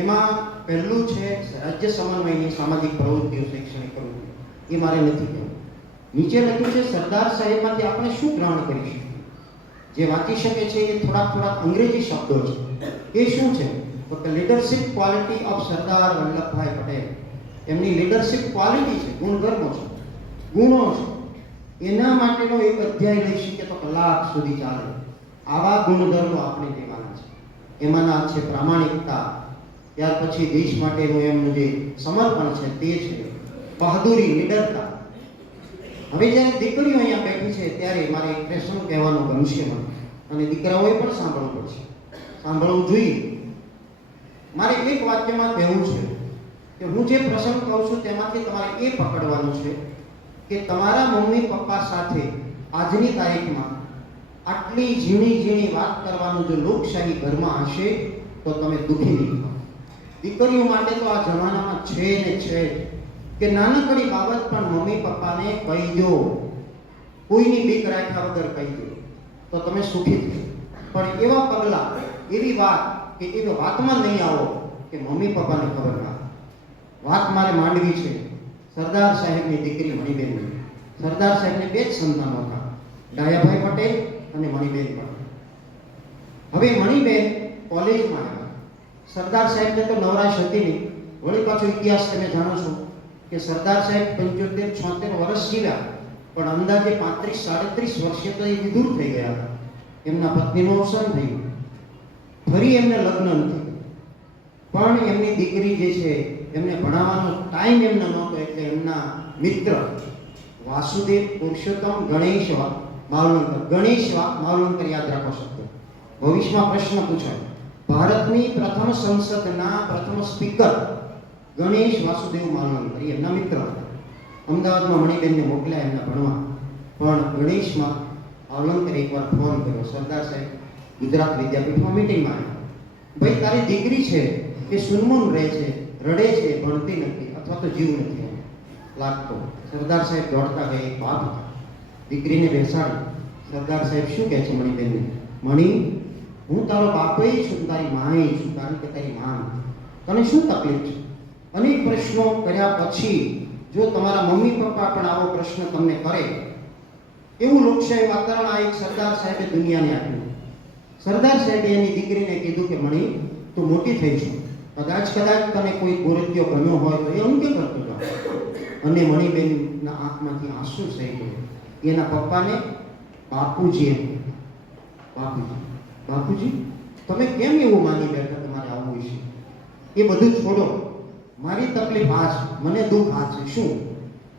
એમાં પહેલું છે રાજ્ય સમન્વયની સામાજિક પ્રવૃત્તિઓ, શૈક્ષણિક પ્રવૃત્તિઓ. એ મારે નથી કહેવું. નીચે લખ્યું છે સરદાર સાહેબમાંથી આપણે શું ગ્રહણ કરી શકીએ. જે વાંચી શકે છે એ થોડાક અંગ્રેજી શબ્દો છે. એ શું છે તો કે leadership quality of Sardar Vallabhbhai Patel. એમની લીડરશિપ ક્વોલિટી છે, ગુણધર્મો છે, ગુણો છે. એના માટેનો એક અધ્યાય લઈ શકીએ તો કલાક સુધી ચાલે. આવા ગુણધર્મો આપણે લેવાના છે. એમાંના છે પ્રામાણિકતા, ત્યાર પછી દેશ માટેનું એમનું જે સમર્પણ છે તે છે, બહાદુરી, નિડરતા. હવે જ્યારે દીકરીઓ અહીંયા બેઠી છે ત્યારે મારે એક પ્રશ્ન કહેવાનું ગમશે મને, અને દીકરાઓએ પણ સાંભળવું પડશે, સાંભળવું જોઈએ. મારે એક વાક્યમાં કહેવું છે કે હું જે પ્રસંગ કહું છું તેમાંથી તમારે એ પકડવાનું છે કે તમારા મમ્મી પપ્પા સાથે આજની તારીખમાં આટલી ઝીણી વાત કરવાનું જો લોકશાહી ઘરમાં હશે તો તમે દુઃખી નહીં થાઓ. દીકરીઓ માટે તો આ જમાનામાં છે ને છે કે નાનકડી બાબત પણ મમ્મી પપ્પાને કહી દો, કોઈની બીક રાખ્યા વગર કહી દો તો તમે સુખી થશો. પણ એવા પગલા, એવી વાત કે એવી વાતમાં નહીં આવો કે મમ્મી પપ્પાને ખબર ના. વાત મારે માંડવી છે સરદાર સાહેબની દીકરી મણિબેનની. સરદાર સાહેબને બે જ સંતાનો હતા, ડાયાભાઈ પટેલ અને મણિબેન પટેલ. હવે મણિબેન કોલેજમાં આવ્યા. સરદાર સાહેબને તો નવરાશ હતી નહીં. વળી પાછો ઇતિહાસ તમે જાણો છો કે સરદાર સાહેબ 75-76 વર્ષ જીવ્યા, પણ અંદાજે 35-37 વર્ષે તો એ વિધુર થઈ ગયા હતા. એમના પત્નીનું અવસાન થયું. ફરી એમને લગ્ન નથી, પણ એમની દીકરી જે છે એમને ભણાવવાનો ટાઈમ એમને નહોતો, એટલે એમના મિત્ર વાસુદેવ પુરુષોત્તમ ગણેશ માવલંકર, યાદ રાખો શબ્દ. ભવિષ્યમાં પ્રશ્ન પૂછાય. ભારતની પ્રથમ સંસદના પ્રથમ સ્પીકર ગણેશ વાસુદેવ માવલંકર એમના મિત્ર હતા. અમદાવાદમાં મણિબેનને મોકલ્યા એમના ભણવા, પણ ગણેશ માવલંકર એકવાર ફોન કર્યો. સરદાર સાહેબ ગુજરાત વિદ્યાપીઠમાં મિટિંગમાં આવ્યા. ભાઈ, તારી દીકરી છે એ સુનમુન રહે છે, રડે છે, ભણતી નથી અથવા તો જીવ નથી લાગતો. સરદાર સાહેબ દોડતા ગયા. એક બાપ હતા, દીકરીને બેસાડી. સરદાર સાહેબ શું કહે છે મણિબેનને? મણી, હું તારો બાપય છું, તારી માએ છું, કારણ કે તારી માં. તને શું તકલીફ છે? અનેક પ્રશ્નો કર્યા પછી જો તમારા મમ્મી પપ્પા પણ આવો પ્રશ્ન તમને કરે, એવું લોકશાહી વાતાવરણ આ એક સરદાર સાહેબે દુનિયાને આપ્યું. સરદાર સાહેબે એની દીકરીને કીધું કે મણી, તું મોટી થઈ છું, કદાચ તને કોઈ ગોરત્યો ગમ્યો હોય તો એ ઊંઘે કરતો જાઓ. અને મણીબેનના આંખમાંથી આંસુ થઈ ગયો. એના પપ્પાને બાપુજી બાપુજી તમે કેમ એવું માની બેઠા તમારે આવવું છે? એ બધું છોડો, મારી તકલીફ આ છે, મને દુઃખ આ છે. શું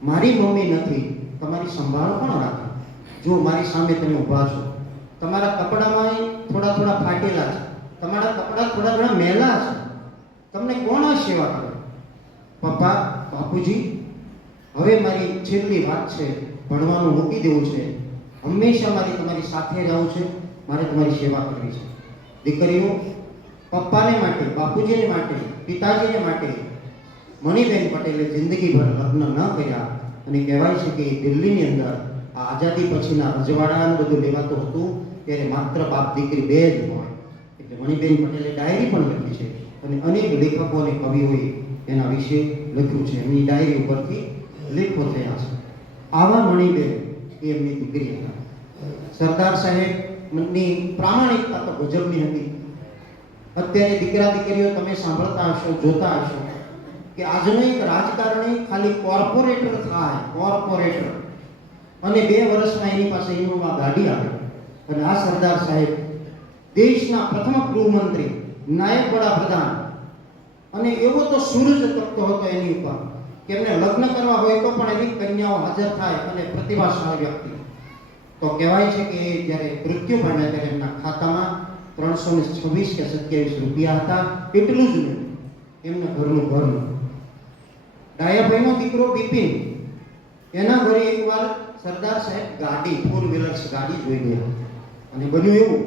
મારી મમ્મી નથી? તમારી સંભાળ કોણ રાખે? જો મારી સામે તમે ઊભા છો, તમારા કપડામાં થોડા ફાટેલા છે, તમારા કપડા થોડા ઘણા મેલા છે, તમને કોણ આ સેવા કરે? પપ્પા, બાપુજી, હવે મારી છેલ્લી વાત છે, ભણવાનું મૂકી દેવું છે, હંમેશા તમારી સાથે રહેવું છે, મારે તમારી સેવા કરવી છે. દીકરીઓ, પપ્પાને માટે, બાપુજીને માટે, પિતાજીને માટે મણિબેન પટેલે જિંદગીભર લગ્ન ન કર્યા. અને કહેવાય છે કે દિલ્હીની અંદર આ આઝાદી પછીના રજવાડાનું બધું લેવાતું હતું ત્યારે માત્ર બાપ દીકરી બે જ હોય. એટલે મણિબેન પટેલે ડાયરી પણ લખી છે અને અનેક લેખકો અને કવિઓએ એના વિશે લખ્યું છે. એમની ડાયરી ઉપરથી લેખો થયા છે. આવા મણિબેન એ એમની દીકરી હતા. સરદાર સાહેબની પ્રામાણિકતા તો ગજબની હતી. અત્યારે દીકરા દીકરીઓ તમે સાંભળતા હશો, જોતા હશો કે આજનો એક રાજકારણી ખાલી કોર્પોરેટર થાય, કોર્પોરેટર, અને 2 વર્ષમાં એની પાસે ઇનોવા ગાડી આવે. અને આ સરદાર સાહેબ દેશના પ્રથમ ગૃહમંત્રી, નાયબ વડાપ્રધાન, અને એવો તો સૂરજ તપતો હતો એની ઉપર કે એમને લગ્ન કરવા હોય તો પણ એની કન્યાઓ હાજર થાય અને પ્રતિભાશાળી વ્યક્તિ. તો કહેવાય છે કે જ્યારે મૃત્યુ પામ્યા ત્યારે એમના ખાતામાં 326 કે 27 રૂપિયા હતા. એટલું જ નહીં, એમના ઘરનું ઘર. ડાયાભાઈનો દીકરો બિપિન, એના ઘરે એકવાર સરદાર સાહેબ ગાડી, 4 વ્હીલર્સ ગાડી જોઈ ગયા. અને બન્યું એવું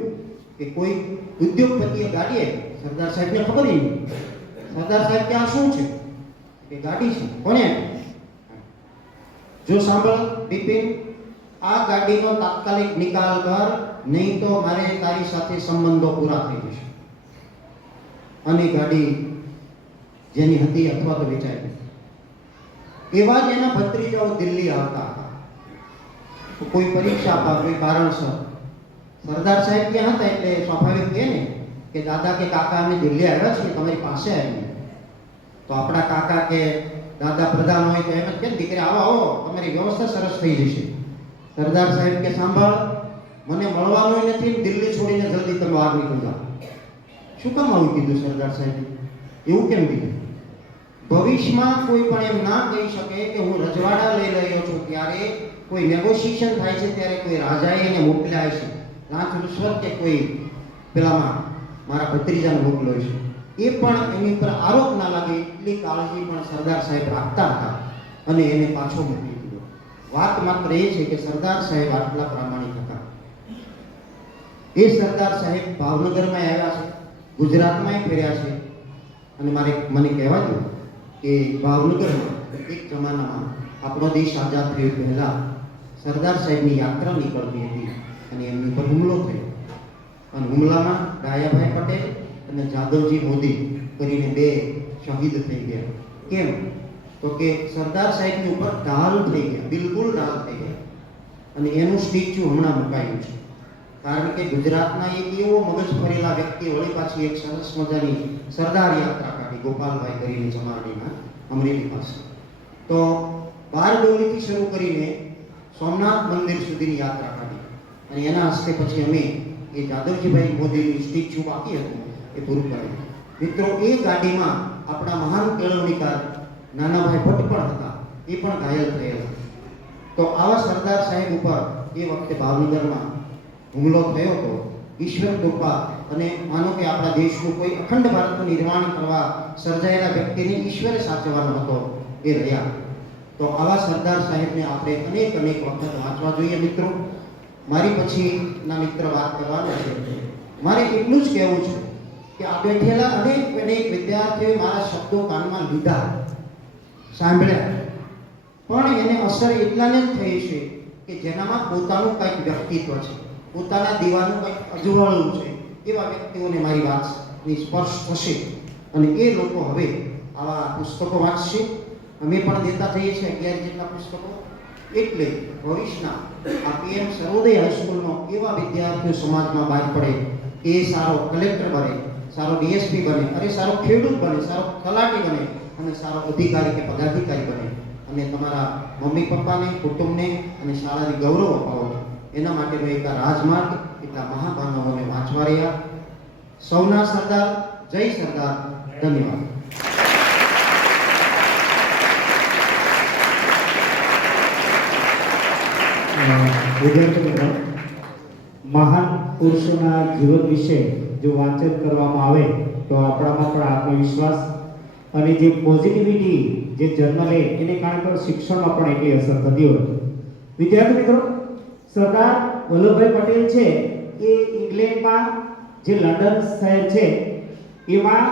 કે કોઈ ઉદ્યોગપતિએ ગાડી આપી. સરદાર સાહેબને ખબર નહીં. સરદાર સાહેબ કે આ શું છે? કે ગાડી છે. કોને? જો સાંભળ બિપિન, આ ગાડીનો તાત્કાલિક નિકાલ કર, નહીં તો મારે તારી સાથે સંબંધો પૂરા થઈ જશે. અને ગાડી જેની હતી અથવા તો વેચાઈ ગઈ. એવા જ એના ભત્રીજાઓ દિલ્હી આવતા હતા. તો કોઈ પરીક્ષા આપવા, કોઈ કારણસર સરદાર સાહેબ ક્યાં હતા એટલે સ્વાભાવિક કહે ને કે દાદા કે કાકા અમે દિલ્હી આવ્યા છીએ, તમારી પાસે આવીએ. તો આપણા કાકા કે દાદા પ્રધાન હોય તો એમ જ કે દીકરી આવો આવો, તમારી વ્યવસ્થા સરસ થઈ જશે. સરદાર સાહેબ કે સાંભળ, મને મળવાનું નથી, દિલ્હી છોડીને જલ્દી તમે બહાર નીકળી જાઓ. શું કામ આવું કીધું સરદાર સાહેબ? એવું કેમ કીધું? ભવિષ્યમાં કોઈ પણ એમ ના કહી શકે કે હું રજવાડા લઈ રહ્યો છું, ત્યારે કોઈ નેગોશિએશન થાય છે ત્યારે કોઈ રાજાએ એને મોકલ્યા છે, લાંચ રૂશ્વત કે કોઈ પેલામાં મારા ભત્રીજાને મોકલ્યો છે, એ પણ એની પર આરોપ ના લાગે એટલી કાળજી પણ સરદાર સાહેબ રાખતા હતા અને એને પાછો મોકલી દીધો. વાત માત્ર એ છે કે સરદાર સાહેબ આટલા પ્રામાણિક હતા. એ સરદાર સાહેબ ભાવનગરમાં આવ્યા છે, ગુજરાતમાં ફેર્યા છે. અને મને કહેવા દો કે ભાવનગરમાં એક જમાનામાં આપણો દેશ આઝાદ થયો પહેલા સરદાર સાહેબની યાત્રા નીકળતી હતી અને એમની પર હુમલો થયો. અને હુમલામાં ડાયાભાઈ પટેલ અને જાદવજી મોદી કરીને 2 શહીદ થઈ ગયા. કેમ? તો કે સરદાર સાહેબની ઉપર ઢાલ થઈ ગયા, બિલકુલ ઢાલ થઈ ગયા. અને એનું સ્ટેચ્યુ હમણાં મુકાયું છે. કારણ કે ગુજરાતના એક એવો મગજ ફરેલા વ્યક્તિ વળી પાછી એક સરસ મજાની સરદાર યાત્રા કાઢી, ગોપાલભાઈ કરીને જમારડીના અમરેલી પાસે. તો બારડોલીથી શરૂ કરીને સોમનાથ મંદિર સુધીની યાત્રા કાઢી અને એના હસ્તે પછી અમે એ જાદવજીભાઈ મોદીનું સ્ટેચ્યુ બાકી હતું એ પૂરું કર્યું. મિત્રો, એ ગાડીમાં આપણા મહાન કેળવણીકાર નાનાભાઈ ભટ્ટ પણ હતા, એ પણ ઘાયલ થયેલા. તો આવા સરદાર સાહેબ ઉપર એ વખતે ભાવનગરમાં હુમલો થયો હતો. ઈશ્વર કૃપા અને માનો કે આપણા દેશનું કોઈ અખંડ ભારતનું નિર્માણ કરવા સર્જાયેલા વ્યક્તિને ઈશ્વરે સાચવવાનો હતો, એ રહ્યા. તો આવા સરદાર સાહેબને આપણે અનેક વખત વાંચવા જોઈએ. મિત્રો, મારી પછીના મિત્ર વાત કરવાના છે. મારે એટલું જ કહેવું છે કે આ બેઠેલા અનેક વિદ્યાર્થીઓએ મારા શબ્દો કાનમાં લીધા, સાંભળ્યા, પણ એને અસર એટલાને જ થઈ છે કે જેનામાં પોતાનું કંઈક વ્યક્તિત્વ છે, પોતાના દીવાનું કંઈક અજવાળું છે. એવા વ્યક્તિઓને મારી વાતની સ્પર્શ થશે અને એ લોકો હવે આવા પુસ્તકો વાંચશે. અમે પણ દેતા થઈએ છીએ 11 જેટલા પુસ્તકો. એટલે ભવિષ્યના આ PM સર્વોદય હાઈસ્કૂલનો એવા વિદ્યાર્થીઓ સમાજમાં બહાર પડે કે એ સારો કલેક્ટર બને, સારો DSP બને, અરે સારો ખેડૂત બને, સારો તલાટી બને અને સારો અધિકારી કે પદાધિકારી બને અને તમારા મમ્મી પપ્પાને, કુટુંબને અને શાળાને ગૌરવ અપાવો. એના માટેનો એક આ રાજમાર્ગ એટલા મહામાનવોને વાંચવા રહ્યા. સૌના સરદાર, જય સરદાર. ધન્યવાદ. વિદ્યાર્થી મિત્રો, મહાન પુરુષોના જીવન વિશે જો વાંચન કરવામાં આવે તો આપણામાં પણ આત્મવિશ્વાસ અને જે પોઝિટિવિટી જે જન્મ લે એને કારણે પણ શિક્ષણમાં પણ એટલી અસર થતી હોય. વિદ્યાર્થી મિત્રો, સરદાર વલ્લભભાઈ પટેલ છે એ ઇંગ્લેન્ડમાં જે લંડન શહેર છે એમાં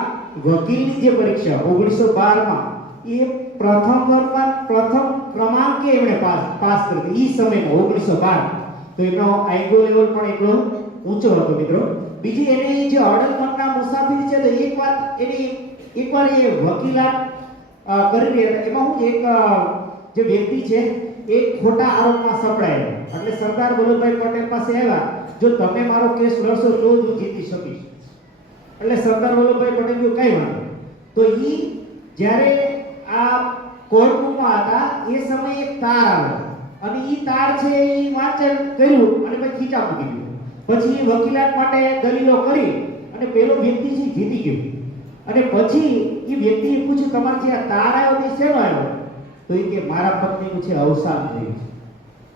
વકીલની જે પરીક્ષા 1912માં એ પ્રથમ ક્રમાંકે એમણે પાસ કરી. એ સમયમાં 1912 તો એનો આઈક્યુ લેવલ પણ એટલો ઊંચો હતો. મિત્રો, બીજી એની જે અડગમનના મુસાફરી છે તો એકવાર એ વકીલાત કરી રહ્યા હતા. એમાં હું એક જે વ્યક્તિ છે એ ખોટા આરોપમાં સપડાયેલો, એટલે સરદાર વલ્લભભાઈ પટેલ પાસે આવ્યા, જો તમે મારો કેસ લડશો તો જ હું જીતી શકીશ. એટલે સરદાર વલ્લભભાઈ પટેલ કઈ વાંધો. તો ઈ જ્યારે આ કોર્ટરૂમમાં હતા એ સમયે એક તાર આવ્યો અને ઈ તાર છે એ વાંચન કર્યું અને પછી ખીચા મૂકી દીધું. પછી વકીલાત માટે દલીલો કરી અને પેલો વ્યક્તિ છે જીતી ગયો. અને પછી એ વ્યક્તિએ પૂછ્યું, તમારે જે આ તાર આવ્યો તે શેનો આવ્યો? તો એ કે મારા પત્નીનું છે અવસાન થયું છે.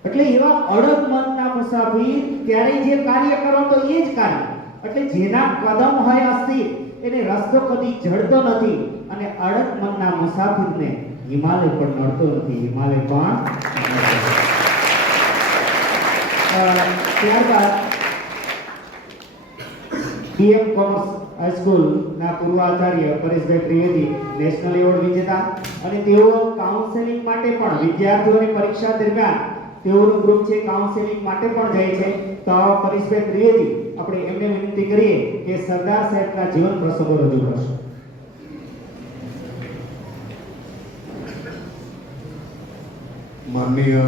એટલે એવા અડગ મનના મુસાફિર ત્યારે જે કાર્ય કરો તો એ જ કાર્ય. એટલે જેના કદમ હોય અસ્થિર એને રસ્તો કદી જડતો નથી અને અડગ મનના મુસાફિરને હિમાલય પણ નડતો નથી. હિમાલય પણ ત્યારબાદ PM કોમર્સ હાઈસ્કૂલના પૂર્વ આચાર્ય પરેશભાઈ ત્રિવેદી નેશનલ એવોર્ડ વિજેતા અને તેઓ કાઉન્સેલિંગ માટે પણ વિદ્યાર્થીઓની પરીક્ષા દરમિયાન તેઓનું ગ્રુપ છે કાઉન્સેલિંગ માટે પણ જાય છે. તો આવા પરેશભાઈ ત્રિવેદી આપણે એમને વિનંતી કરીએ કે સરદાર સાહેબના જીવન પ્રસંગો રજૂ કરશે. માનનીય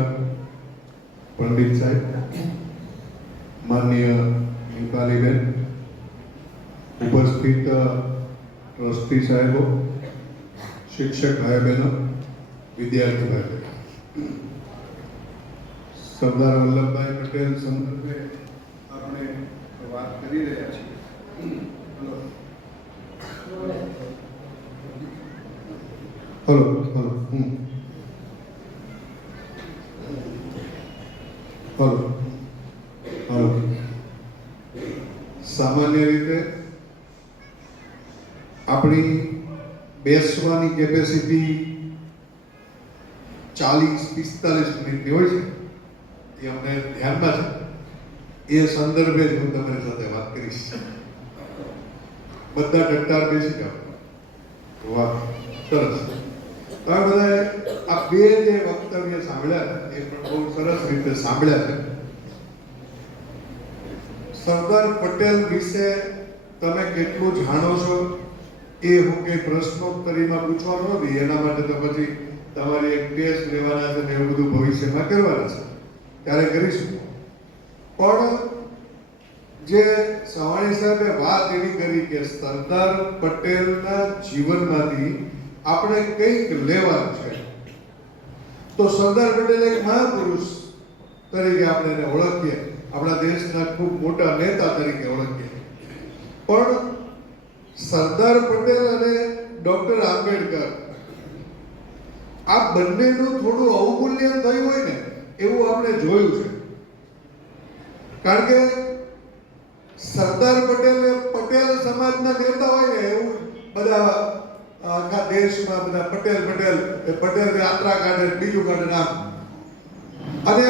પંડિત સાહેબ, માનનીય નિકાલીબેન, ઉપસ્થિત ટ્રસ્ટી સાહેબો, શિક્ષક ભાઈ બહેનો, વિદ્યાર્થી ભાઈ બહેનો, સરદાર વલ્લભભાઈ પટેલ સંદર્ભે આપણે વાત કરી રહ્યા છીએ. Hello hello hello. સામાન્ય રીતે આપણી બેસવાની કેપેસિટી 40-45 મિનિટની હોય છે, એ અમને ધ્યાનમાં છે. એ સંદર્ભે જ હું તમારી સાથે વાત કરીશ. બધા ટટ્ટાર બેસી જાઓ. વાહ, સરસ. તમે બધા આ બે જે વક્તવ્ય સાંભળ્યા એ પણ બહુ સરસ રીતે સાંભળ્યા છે. સરદાર પટેલ વિશે તમે કેટલું જાણો છો એ હું કઈ પ્રશ્નોત્તરીમાં પૂછવાનું નથી. એના માટે તો પછી તમારી એક ટેસ્ટ લેવાના છે ને એવું બધું ભવિષ્યમાં કરવાના છે, ત્યારે કરીશું. પણ જે સવાણી સાહેબે વાત એવી કરી કે સરદાર પટેલના જીવનમાંથી આપણે કંઈક લેવાનું છે, તો સરદાર પટેલ એક મહાપુરુષ તરીકે આપણે એને ઓળખીએ, આપણા દેશના ખૂબ મોટા નેતા તરીકે ઓળખીએ. પણ સરદાર પટેલ અને ડોક્ટર આંબેડકર આ બંનેનું થોડું અવમૂલ્યન થયું હોય ને એવું આપણે જોયું છે. કારણ કે સરદાર પટેલ સમાજના નેતા હોય ને એવું બધા આખા દેશમાં બધા પટેલ યાત્રા કાઢે, બીજું કાઢે નામ. અને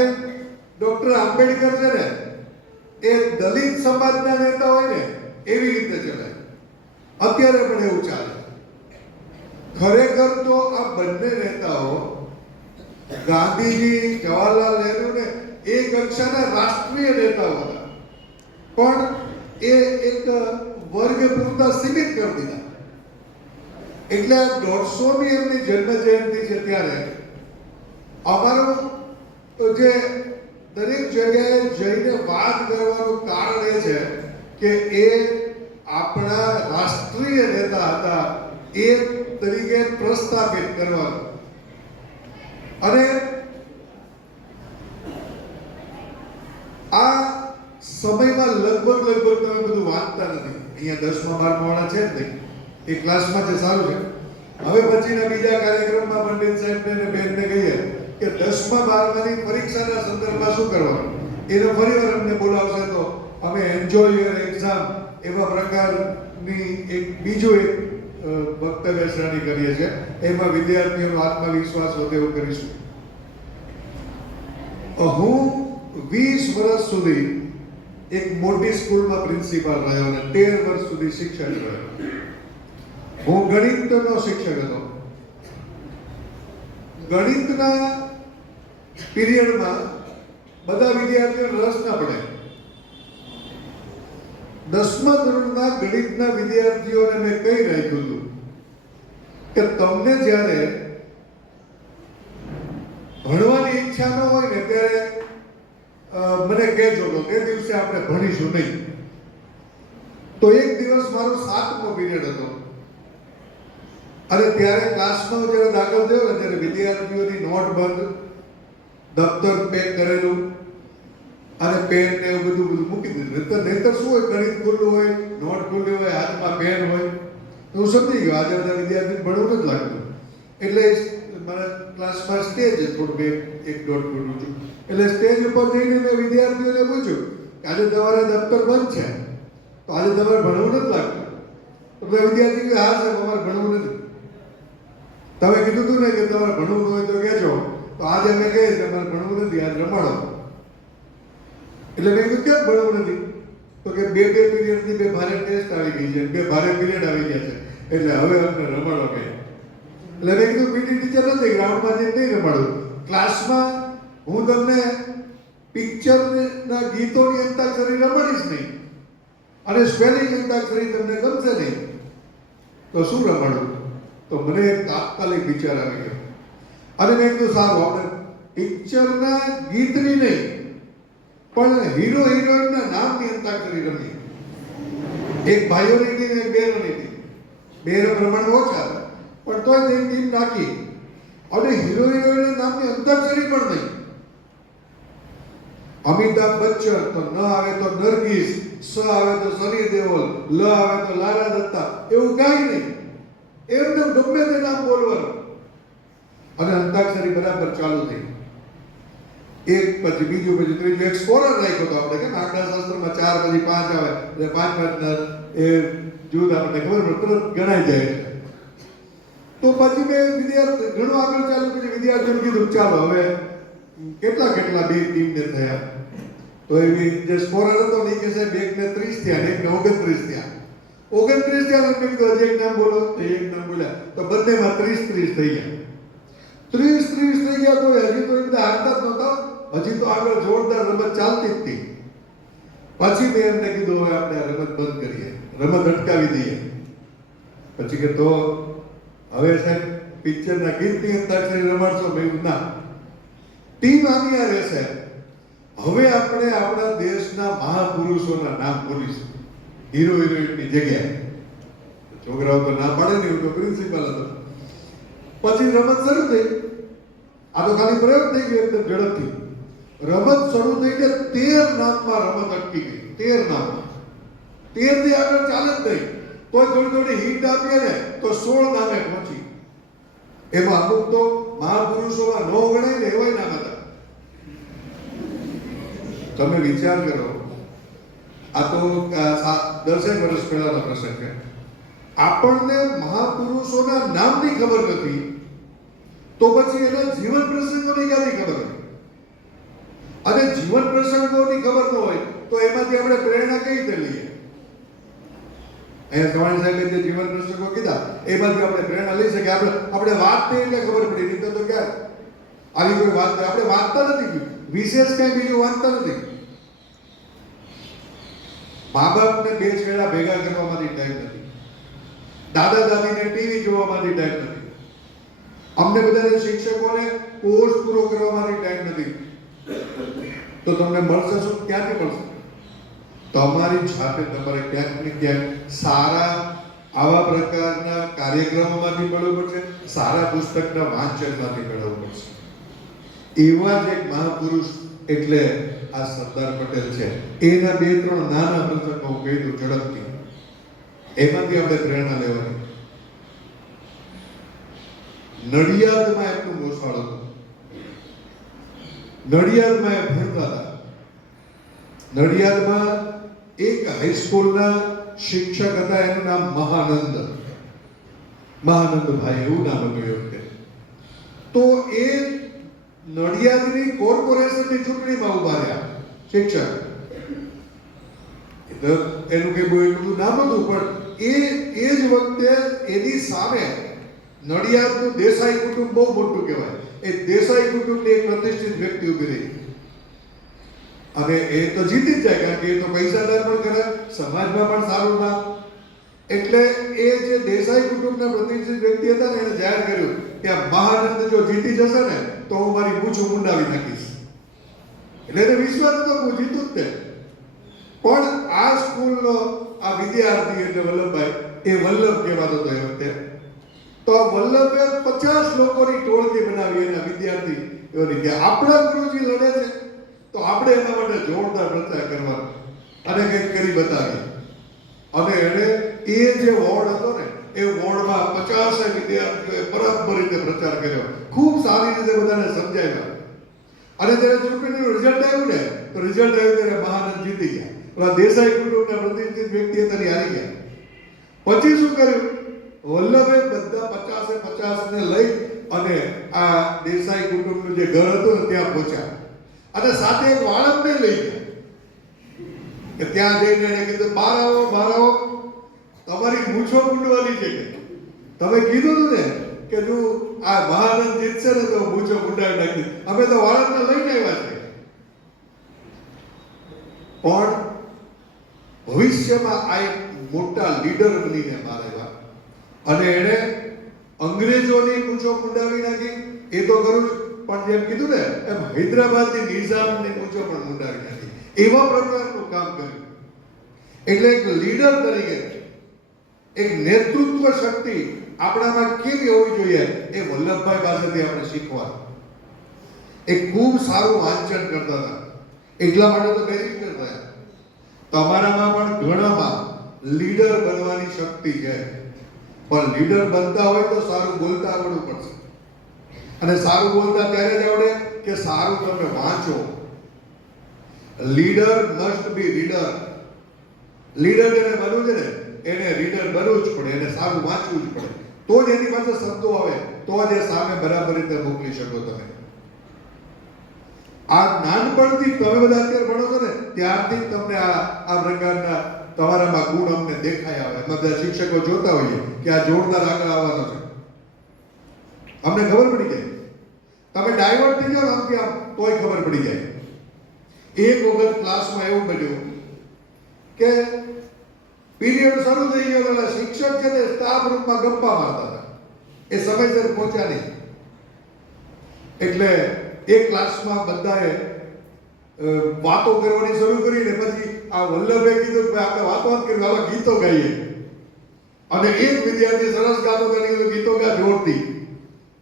ડોક્ટર આંબેડકર છે ને એ દલિત સમાજના નેતા હોય ને એવી રીતે ચલાય. અત્યારે પણ એવું ચાલે. ખરેખર તો આ બંને નેતાઓ ગાંધીજી, જવાહરલાલ નહેરુ ને એ કક્ષાના રાષ્ટ્રીય નેતાઓ હતા, પણ એ એક વર્ગ પૂરતા સીમિત કરી દીધા. એટલે 150મી એમની જન્મ જયંતિ છે ત્યારે અમારું જે દરેક જગ્યાએ જઈને વાત કરવાનું કારણ એ છે કે એ આપણા રાષ્ટ્રીય નેતા હતા એ તરીકે પ્રસ્થાપિત કરવાનું. અને આ સમયમાં લગભગ તમે બધું વાંચતા નથી. અહીંયા 10મા 12મા વાળા છે જ નહીં, એ ક્લાસમાં છે, સારું છે. હવે પછીના બીજા કાર્યક્રમમાં પંડિત સાહેબને ને બેનને કહીએ કે 10મા 12માની પરીક્ષાના સંદર્ભમાં શું કરવાનું, એને ફરીવાર અમને બોલાવશે તો અમે એન્જોય યોર એક્ઝામ એવા પ્રકારની બીજું એક વક્તવ્ય શ્રેણી કરીએ છીએ. એમાં વિદ્યાર્થીઓનો આત્મવિશ્વાસ વધે એવું કરીશું. હું 20 વર્ષ સુધી એક મોટી સ્કૂલમાં પ્રિન્સિપાલ રહ્યો અને 13 વર્ષ સુધી શિક્ષક રહ્યો. હું ગણિતનો શિક્ષક હતો. ગણિતના પીરિયડમાં બધા વિદ્યાર્થીઓને રસ ના પડે. 10મા ધોરણના ગણિતના વિદ્યાર્થીઓને મેં કહી રાખ્યું હતું કે તમને જ્યારે ભણવાની ઈચ્છા ન હોય ને ત્યારે મને કહેજો, તો તે દિવસે આપણે ભણીશું નહીં. તો એક દિવસ મારો 7મો પીરિયડ હતો અને ત્યારે ક્લાસમાં જ્યારે દાખલ થયો ને ત્યારે વિદ્યાર્થીઓની નોટ બંધ, દફતર પેક કરેલું અને પેન ને એવું બધું મૂકી દીધું. નહીતર શું હોય, ગણિત ખુલ્લું હોય, નોટ ખુલ્લી હોય, હાથમાં પેન હોય. હું સમજી ગયો આજે બધા વિદ્યાર્થીને ભણવું નથી લાગતું. એટલે મારા ક્લાસમાં સ્ટેજ થોડું એક દોઢ ફૂટ ઊંચું, એટલે સ્ટેજ ઉપર જઈને મેં વિદ્યાર્થીઓને પૂછ્યું કે આજે તમારા દફતર બંધ છે તો આજે તમારે ભણવું નથી લાગતું? તો બધા વિદ્યાર્થી કહે હા સાહેબ અમારે ભણવું નથી. તમે કીધું હતું ને કે તમારે ભણવું હોય તો કહેજો, તો આજે અમે કહીએ કે અમારે ભણવું નથી, આજે રમાડો. એટલે મેં કીધું કેમ ભણવું નથી? તો કે બે પીરિયડની બે ભારે ટેસ્ટ આવી ગઈ છે, બે ભારે પીરિયડ આવી ગયા છે, એટલે હવે અમને રમાડો કે. એટલે મેં કીધું પીટી ટીચર નથી, ગ્રાઉન્ડમાં જઈને નહીં રમાડું, ક્લાસમાં હું તમને પિક્ચરના ગીતોની અંતાક્ષરી રમાડીશ નહીં અને સ્પેલિંગ અંતાક્ષરી તમને ગમશે નહીં, તો શું રમાડું? તો મને એક તાત્કાલિક વિચાર આવી ગયો અને મેં કીધું સારું, આપણે પિક્ચરના ગીતની નહીં પણ હીરો હિરોઈનના નામની અંતાક્ષરી રમીએ. એક ભાઈઓની ટીમ, એક બહેનોની ટીમ, બહેનો પ્રમાણે ઓછા પણ તોય તે ટીમ નાખી અને હીરો હિરોઈનના નામની અંતાક્ષરી પણ નહીં. અમિતાભ બચ્ચન તો ન આવે તો નરગીસ, સ આવે તો સની દેઓલ, લ આવે તો લારા દત્તા, એવું કાંઈ નહીં, એમને ગમે તે નામ બોલવાનું અને અંતાક્ષરી બરાબર ચાલુ થઈ. એક પછી બીજું પછી ત્રીજું, એક સ્કોરર રાખ્યો હતો આપણે, કે આંકડાશાસ્ત્રમાં 4 પછી 5 આવે એટલે 5 એ જૂથ આપણને ખબર પડે, તરત ગણાઈ જાય. તો પછી મેં વિદ્યાર્થી ઘણું આગળ ચાલ્યું, પછી વિદ્યાર્થીઓને કીધું ચાલો હવે કેટલા બે ટીમને થયા. તો એવી જે સ્કોરર હતો ને કે સાહેબ એકને 30 થયા ને એકને 29 થયા. 29 થયા મેં કીધું હજી એક નામ બોલો, તો એક નામ બોલ્યા, તો બંનેમાં 30 થઈ ગયા. 30 થઈ ગયા તો હજી તો એકદમ હારતા જ નહોતા, હજી તો આગળ જોરદાર રમત ચાલતી જ હતી. પછી મેં એમને કીધું હવે આપણે આ રમત બંધ કરીએ, રમત અટકાવી દઈએ. પછી કે તો હવે સાહેબ પિક્ચરના ગીતની અંતાક્ષરી રમાડશો? મેં કીધું ના, ટીમ આની આ રહેશે. હવે આપણે આપણા દેશના મહાપુરુષોના નામ બોલીશું હીરો હિરોઈનની જગ્યાએ. છોકરાઓ તો ના પાડે ને, હું તો પ્રિન્સિપાલ હતો. પછી રમત શરૂ થઈ. આ તો ખાલી પ્રયોગ થઈ ગયો એકદમ ઝડપથી. રમત શરૂ થઈને 13 નામમાં રમત અટકી ગઈ. 13 નામમાં, 13 થી આગળ ચાલે જ નહીં. તો થોડી હિટ આપીએ ને તો 16 નામે પહોંચી. એમાં અમુક તો મહાપુરુષોમાં ન ગણાય ને એવાય નામ હતા. તમે વિચાર કરો, આ તો 10 વર્ષ પહેલાનો પ્રસંગ છે. આપણને મહાપુરુષોના નામની ખબર નથી, તો પછી એના જીવન પ્રસંગોની ક્યાંથી ખબર હોય? અને જીવન પ્રસંગોની ખબર ન હોય તો એમાંથી આપણે પ્રેરણા કઈ રીતે લઈએ? અહીંયા સવાણી સાહેબે જે જીવન પ્રસંગો કીધા એમાંથી આપણે પ્રેરણા લઈ શકીએ. આપણે વાત થઈ એટલે ખબર પડી, નહીં તો ક્યારે આવી કોઈ વાત આપણે વાંચતા નથી, વિશેષ કઈ બીજું વાંચતા નથી. મા બાપને 2 છેડા ભેગા કરવામાંથી ટાઈમ નથી, દાદા દાદીને ટીવી જોવામાંથી ટાઈમ નથી, અમને બધાને શિક્ષકોને કોર્સ પૂરો કરવામાંથી ટાઈમ નથી. તો તમને મળશે શું? ક્યાંથી મળશે? તમારી જાતે તમારે ક્યાંક ને ક્યાંક સારા આવા પ્રકારના કાર્યક્રમોમાંથી મેળવવું પડશે, સારા પુસ્તકના વાંચનમાંથી મેળવવું પડશે. એવા જ એક મહાપુરુષ એટલે આ સરદાર પટેલ છે. એના 2-3 નાના પ્રસંગો હું કહી દઉં ઝડપથી, એમાંથી આપણે પ્રેરણા લેવાની. નડિયાદમાં એટલું મોસાળ હતું. નડિયાદમાં એ ભણતા હતા. નડિયાદમાં એક હાઈસ્કૂલના શિક્ષક હતા, એનું નામ મહાનંદભાઈ એવું નામ હતું એ વખતે. તો એ નડિયાદની કોર્પોરેશનની ચૂંટણીમાં ઉભા રહ્યા શિક્ષક. એનું કઈ બહુ એટલું નામ હતું, પણ એ જ વખતે એની સામે નડિયાદનું દેસાઈ કુટુંબ બહુ મોટું કહેવાય. એ દેસાઈ કુટુંબની એક પ્રતિષ્ઠિત વ્યક્તિ ઉભી રહી અને એ તો જીતી જ જાય, કારણ કે એ તો પૈસાદાર પણ કરે, સમાજમાં પણ સારું નામ. એટલે એ જે દેસાઈ કુટુંબના પ્રતિષ્ઠિત વ્યક્તિ હતા ને, એને જાહેર કર્યું કે આ મહાનંદ જો જીતી જશે ને તો હું મારી મૂછ મુંડાવી નાખીશ. એટલે એને વિશ્વાસ હતો હું જીતું જ તે. પણ આ સ્કૂલનો આ વિદ્યાર્થી એટલે વલ્લભભાઈ, એ વલ્લભ કહેવાતો હતો એ વખતે. તો વલ્લભે 50 લોકોની ટોળકી બનાવી એના વિદ્યાર્થી એની કે આપણા ગુરુજી લડે છે તો આપણે એના માટે જોરદાર પ્રચાર કરવાનો અને કંઈક કરી બતાવી. અને એને એ જે વોર્ડ હતો ને એ વોર્ડમાં 50 વિદ્યાર્થીઓએ બરાબર રીતે પ્રચાર કર્યો, ખૂબ સારી રીતે બધાને સમજાવ્યા. અને જ્યારે ચૂંટણીનું રિઝલ્ટ આવ્યું ને તો રિઝલ્ટ આવ્યું ત્યારે મહાનંદ જીતી ગયા. ઓલા દેસાઈ કુટુંબના પ્રતિનિધિ વ્યક્તિ હતા હારી ગયા. પછી શું કર્યું? વલ્લભે બધા 50 ને લઈ અને આ દેસાઈ કુટુંબનું જે ઘર હતું ને ત્યાં પહોંચ્યા અને સાથે એક વાળંદને લઈ ગયા. કે ત્યાં જઈને એને કીધું બહાર આવો, તમારી મૂછો મૂંડવાની છે કે તમે કીધું હતું ને કે તું આ મહાનંદ જીતશે ને તો મૂછો મૂંડાવી નાખી. અમે તો વાળંદને લઈને આવ્યા છે. પણ ભવિષ્યમાં આ એક મોટા લીડર બનીને બહાર આવ્યા અને એણે અંગ્રેજોની મૂછો મૂંડાવી નાખી. એ તો કરું જ, પણ જેમ કીધું ને એમ હૈદરાબાદની નિઝામની મૂછો પણ મૂંડાવી નાખી. એવા પ્રકારનું કામ કર્યું. એટલે એક લીડર તરીકે એક નેતૃત્વ શક્તિ આપણામાં કેવી હોવી જોઈએ એ વલ્લભભાઈ પાસેથી આપણે શીખવાનું. એ ખૂબ સારું વાંચન કરતા હતા, એટલા માટે તો બેરિસ્ટર થયા. તમારામાં પણ ઘણામાં લીડર બનવાની શક્તિ છે, પણ લીડર બનતા હોય તો સારું બોલતા આવડવું પડશે. અને સારું બોલતા ત્યારે જ આવડે કે સારું તમે વાંચો. Leader must be reader. Leader જેને બનવું છે ને એને રીડર બનવું જ પડે, એને સારું વાંચવું જ પડે. તો જ એની પાસે શબ્દો આવે, તો જ એ સામે બરાબર રીતે મોકલી શકો તમે. આ નાનપણથી તમે બધા અત્યારે ભણો છો ને ત્યારથી જ તમને આ પ્રકારના તમારામાં ગુણ અમને દેખાય આવે. અમે બધા શિક્ષકો જોતા હોઈએ કે આ જોરદાર આગળ આવવાનો છે, અમને ખબર પડી જાય. તમે ડાયવર્ટ થઈ જાઓ આમથી આમ તોય ખબર પડી જાય. એક વખત ક્લાસમાં એવું બન્યું કે પીરિયડ શરૂ થઈ ગયો એટલે શિક્ષક છે ને સ્ટાફ રૂમમાં ગપ્પા મારતા હતા. એ સમયસર પહોંચ્યા નહીં એટલે એક ક્લાસમાં બધાએ વાતો કરવાની શરૂ કરી ને પછી આ વલ્લભે કીધું કે આપણે વાતો જ કરી, આવા ગીતો ગાઈએ. અને એક વિદ્યાર્થી સરસ ગાતો હતો, કીધું ગીતો ગા જોરથી.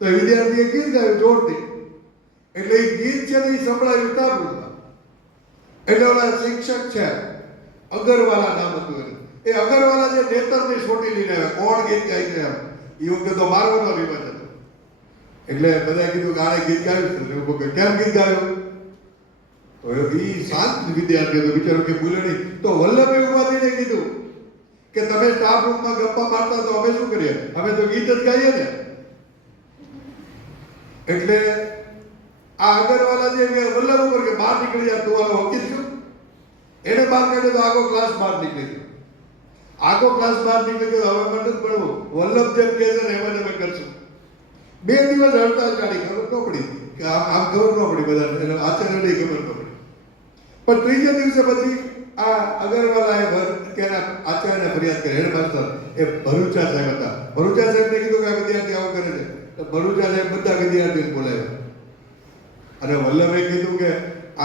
તો એ વિદ્યાર્થીએ ગીત ગાયું જોરથી. એટલે એ ગીત છે ને એ સંભળાયું સ્ટાફ રૂમમાં. એટલે ઓલા શિક્ષક છે અગરવાલા નામ હતું એનું, એ અગરવાલા જે નેતરની છોટી લઈને આવ્યા, કોણ ગીત ગાય છે એમ. એ વખતે તો મારવાનો રિવાજ હતો. એટલે બધા કીધું કે આને ગીત ગાયું છે. લોકો કે કેમ ગીત ગાયું? તો એ શાંત વિદ્યાર્થી હતો, બિચારો કે બોલે નહીં. તો વલ્લભે ઉભા થઈને કીધું કે તમે સ્ટાફ રૂમમાં ગપ્પા મારતા તો અમે શું કરીએ? અમે તો ગીત જ ગાઈએ ને. એટલે આ અગરવાલા જે વલ્લભ ઉપર કે બહાર નીકળી જાય, તું આનો વકીલ છું. એને બહાર કાઢ્યો તો આખો ક્લાસ બહાર નીકળી ગયો. આખો ક્લાસ બહાર નીકળી ગયો. હવે મને નથી ભણવું, વલ્લભ જેમ કહે છે ને એમ જ અમે કરશું. 2 દિવસ હડતાલ કાઢી, ખબર ન પડી કે આમ ખબર ન પડી બધાને, એટલે આચાર્યને ખબર ન પડી. પણ ત્રીજા દિવસે પછી આ અગરવાલાએ ત્યાંના આચાર્યને ફરિયાદ કરી. હેડમાસ્ટર એ ભરૂચા સાહેબ હતા. ભરૂચા સાહેબને કીધું કે આ વિદ્યાર્થી આવું કરે છે. તો ભરૂચા સાહેબ બધા વિદ્યાર્થીઓને બોલાવ્યા અને વલ્લભે કીધું કે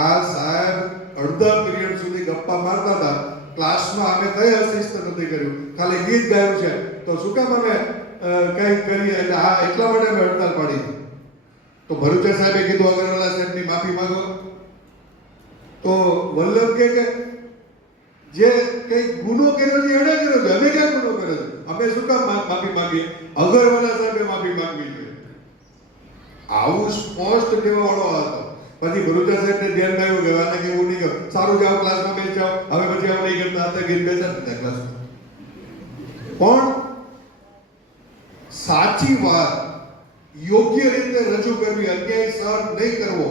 આ સાહેબ અડધા પીરિયડ સુધી ગપ્પા મારતા હતા. ક્લાસમાં અમે કઈ અશિસ્ત નથી કર્યું, ખાલી ગીત ગાયું છે. તો શું કામ અમે કઈ કરીએ? એટલે હા, એટલા માટે અમે હડતાલ પાડી. તો ભરૂચા સાહેબે કીધું અગરવાલા સાહેબની માફી માંગો. તો વલ્લભ કે જે કઈ ગુનો કર્યો છે એણે કર્યો છે, અમે ક્યાં ગુનો કર્યો છે? અમે શું કામ માફી માંગીએ? અગરવાલા સાહેબે માફી માંગવી જોઈએ. આવું સ્પષ્ટ કહેવાવાળો હતો. પછી ભરૂચા સાહેબને ધ્યાનમાં આવ્યું કે આને કેવું નહીં કર, સારું જાઓ ક્લાસમાં બેસી જાઓ, હવે પછી આમ નહીં કરતા હતા, ગીત બેસા હતા ક્લાસમાં. પણ સાચી વાત યોગ્ય રીતે રજૂ કરવી, અન્યાય સહન નહીં કરવો,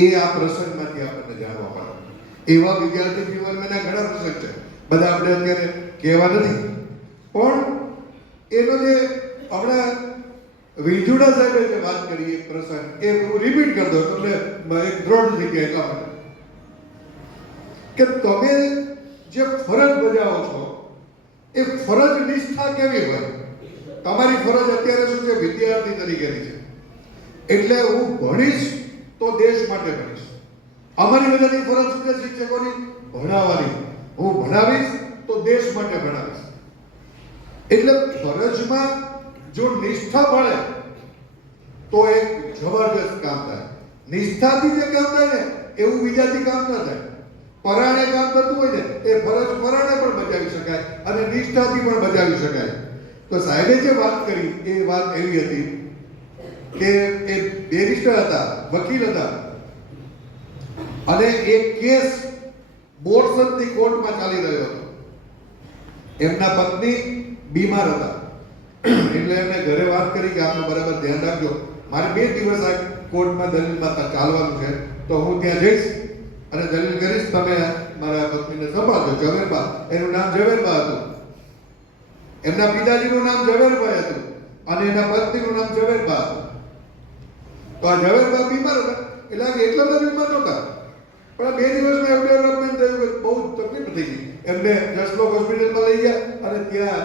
એ આ પ્રસંગમાંથી આપણને જાણવા મળે. એવા વિદ્યાર્થી જીવનના ઘણા પ્રસંગ છે, બધા આપણે અત્યારે કહેવા નથી. પણ એનો જે હમણાં વિજુડા સાહેબે જે વાત કરી એક પ્રસંગ, એ હું રિપીટ કરી દઉં તમને એક દ્રઢ થઈ ગયા એટલા માટે કે તમે જે ફરજ બજાવો છો એ ફરજ નિષ્ઠા કેવી હોય? તમારી ફરજ અત્યારે શું છે? વિદ્યાર્થી તરીકેની છે. એટલે હું ભણીશ તો દેશ માટે ભણીશ. અમારી બધાની ફરજ શું છે શિક્ષકોની? ભણાવવાની. હું ભણાવીશ તો દેશ માટે ભણાવીશ. એટલે ફરજમાં જો નિષ્ઠા મળે તો એક જબરદસ્ત કામ થાય. નિષ્ઠાથી જે કામ થાય ને એવું બીજાથી કામ ન થાય. પરાણે કામ થતું હોય ને એ ફરજ પરાણે પણ બજાવી શકાય અને નિષ્ઠાથી પણ બજાવી શકાય. તો સાહેબે જે વાત કરી એ વાત એવી હતી કે એ બેરિસ્ટર હતા, વકીલ હતા અને એક કેસ બોરસદની કોર્ટમાં ચાલી રહ્યો હતો. એમના પત્ની બીમાર હતા એટલે એમને ઘરે વાત કરી કે આપણે બરાબર ધ્યાન રાખજો, મારે 2 દિવસ આ કોર્ટમાં દલીલમાં ચાલવાનું છે, તો હું ત્યાં જઈશ અને દલીલ કરીશ, તમે મારા પત્નીને સંભાળજો. ઝવેરબા, એનું નામ ઝવેરબા હતું. એમના પિતાજીનું નામ ઝવેરભાઈ હતું અને એના પત્નીનું નામ ઝવેરબા હતું. તો આ ઝવેરબા બીમાર હતા, એટલે એટલા બધા બીમાર નહોતા, પણ 2 દિવસમાં એવું ડેવલપમેન્ટ થયું કે બહુ તકલીફ થઈ ગઈ. એમને જસલોક હોસ્પિટલમાં લઈ ગયા અને ત્યાં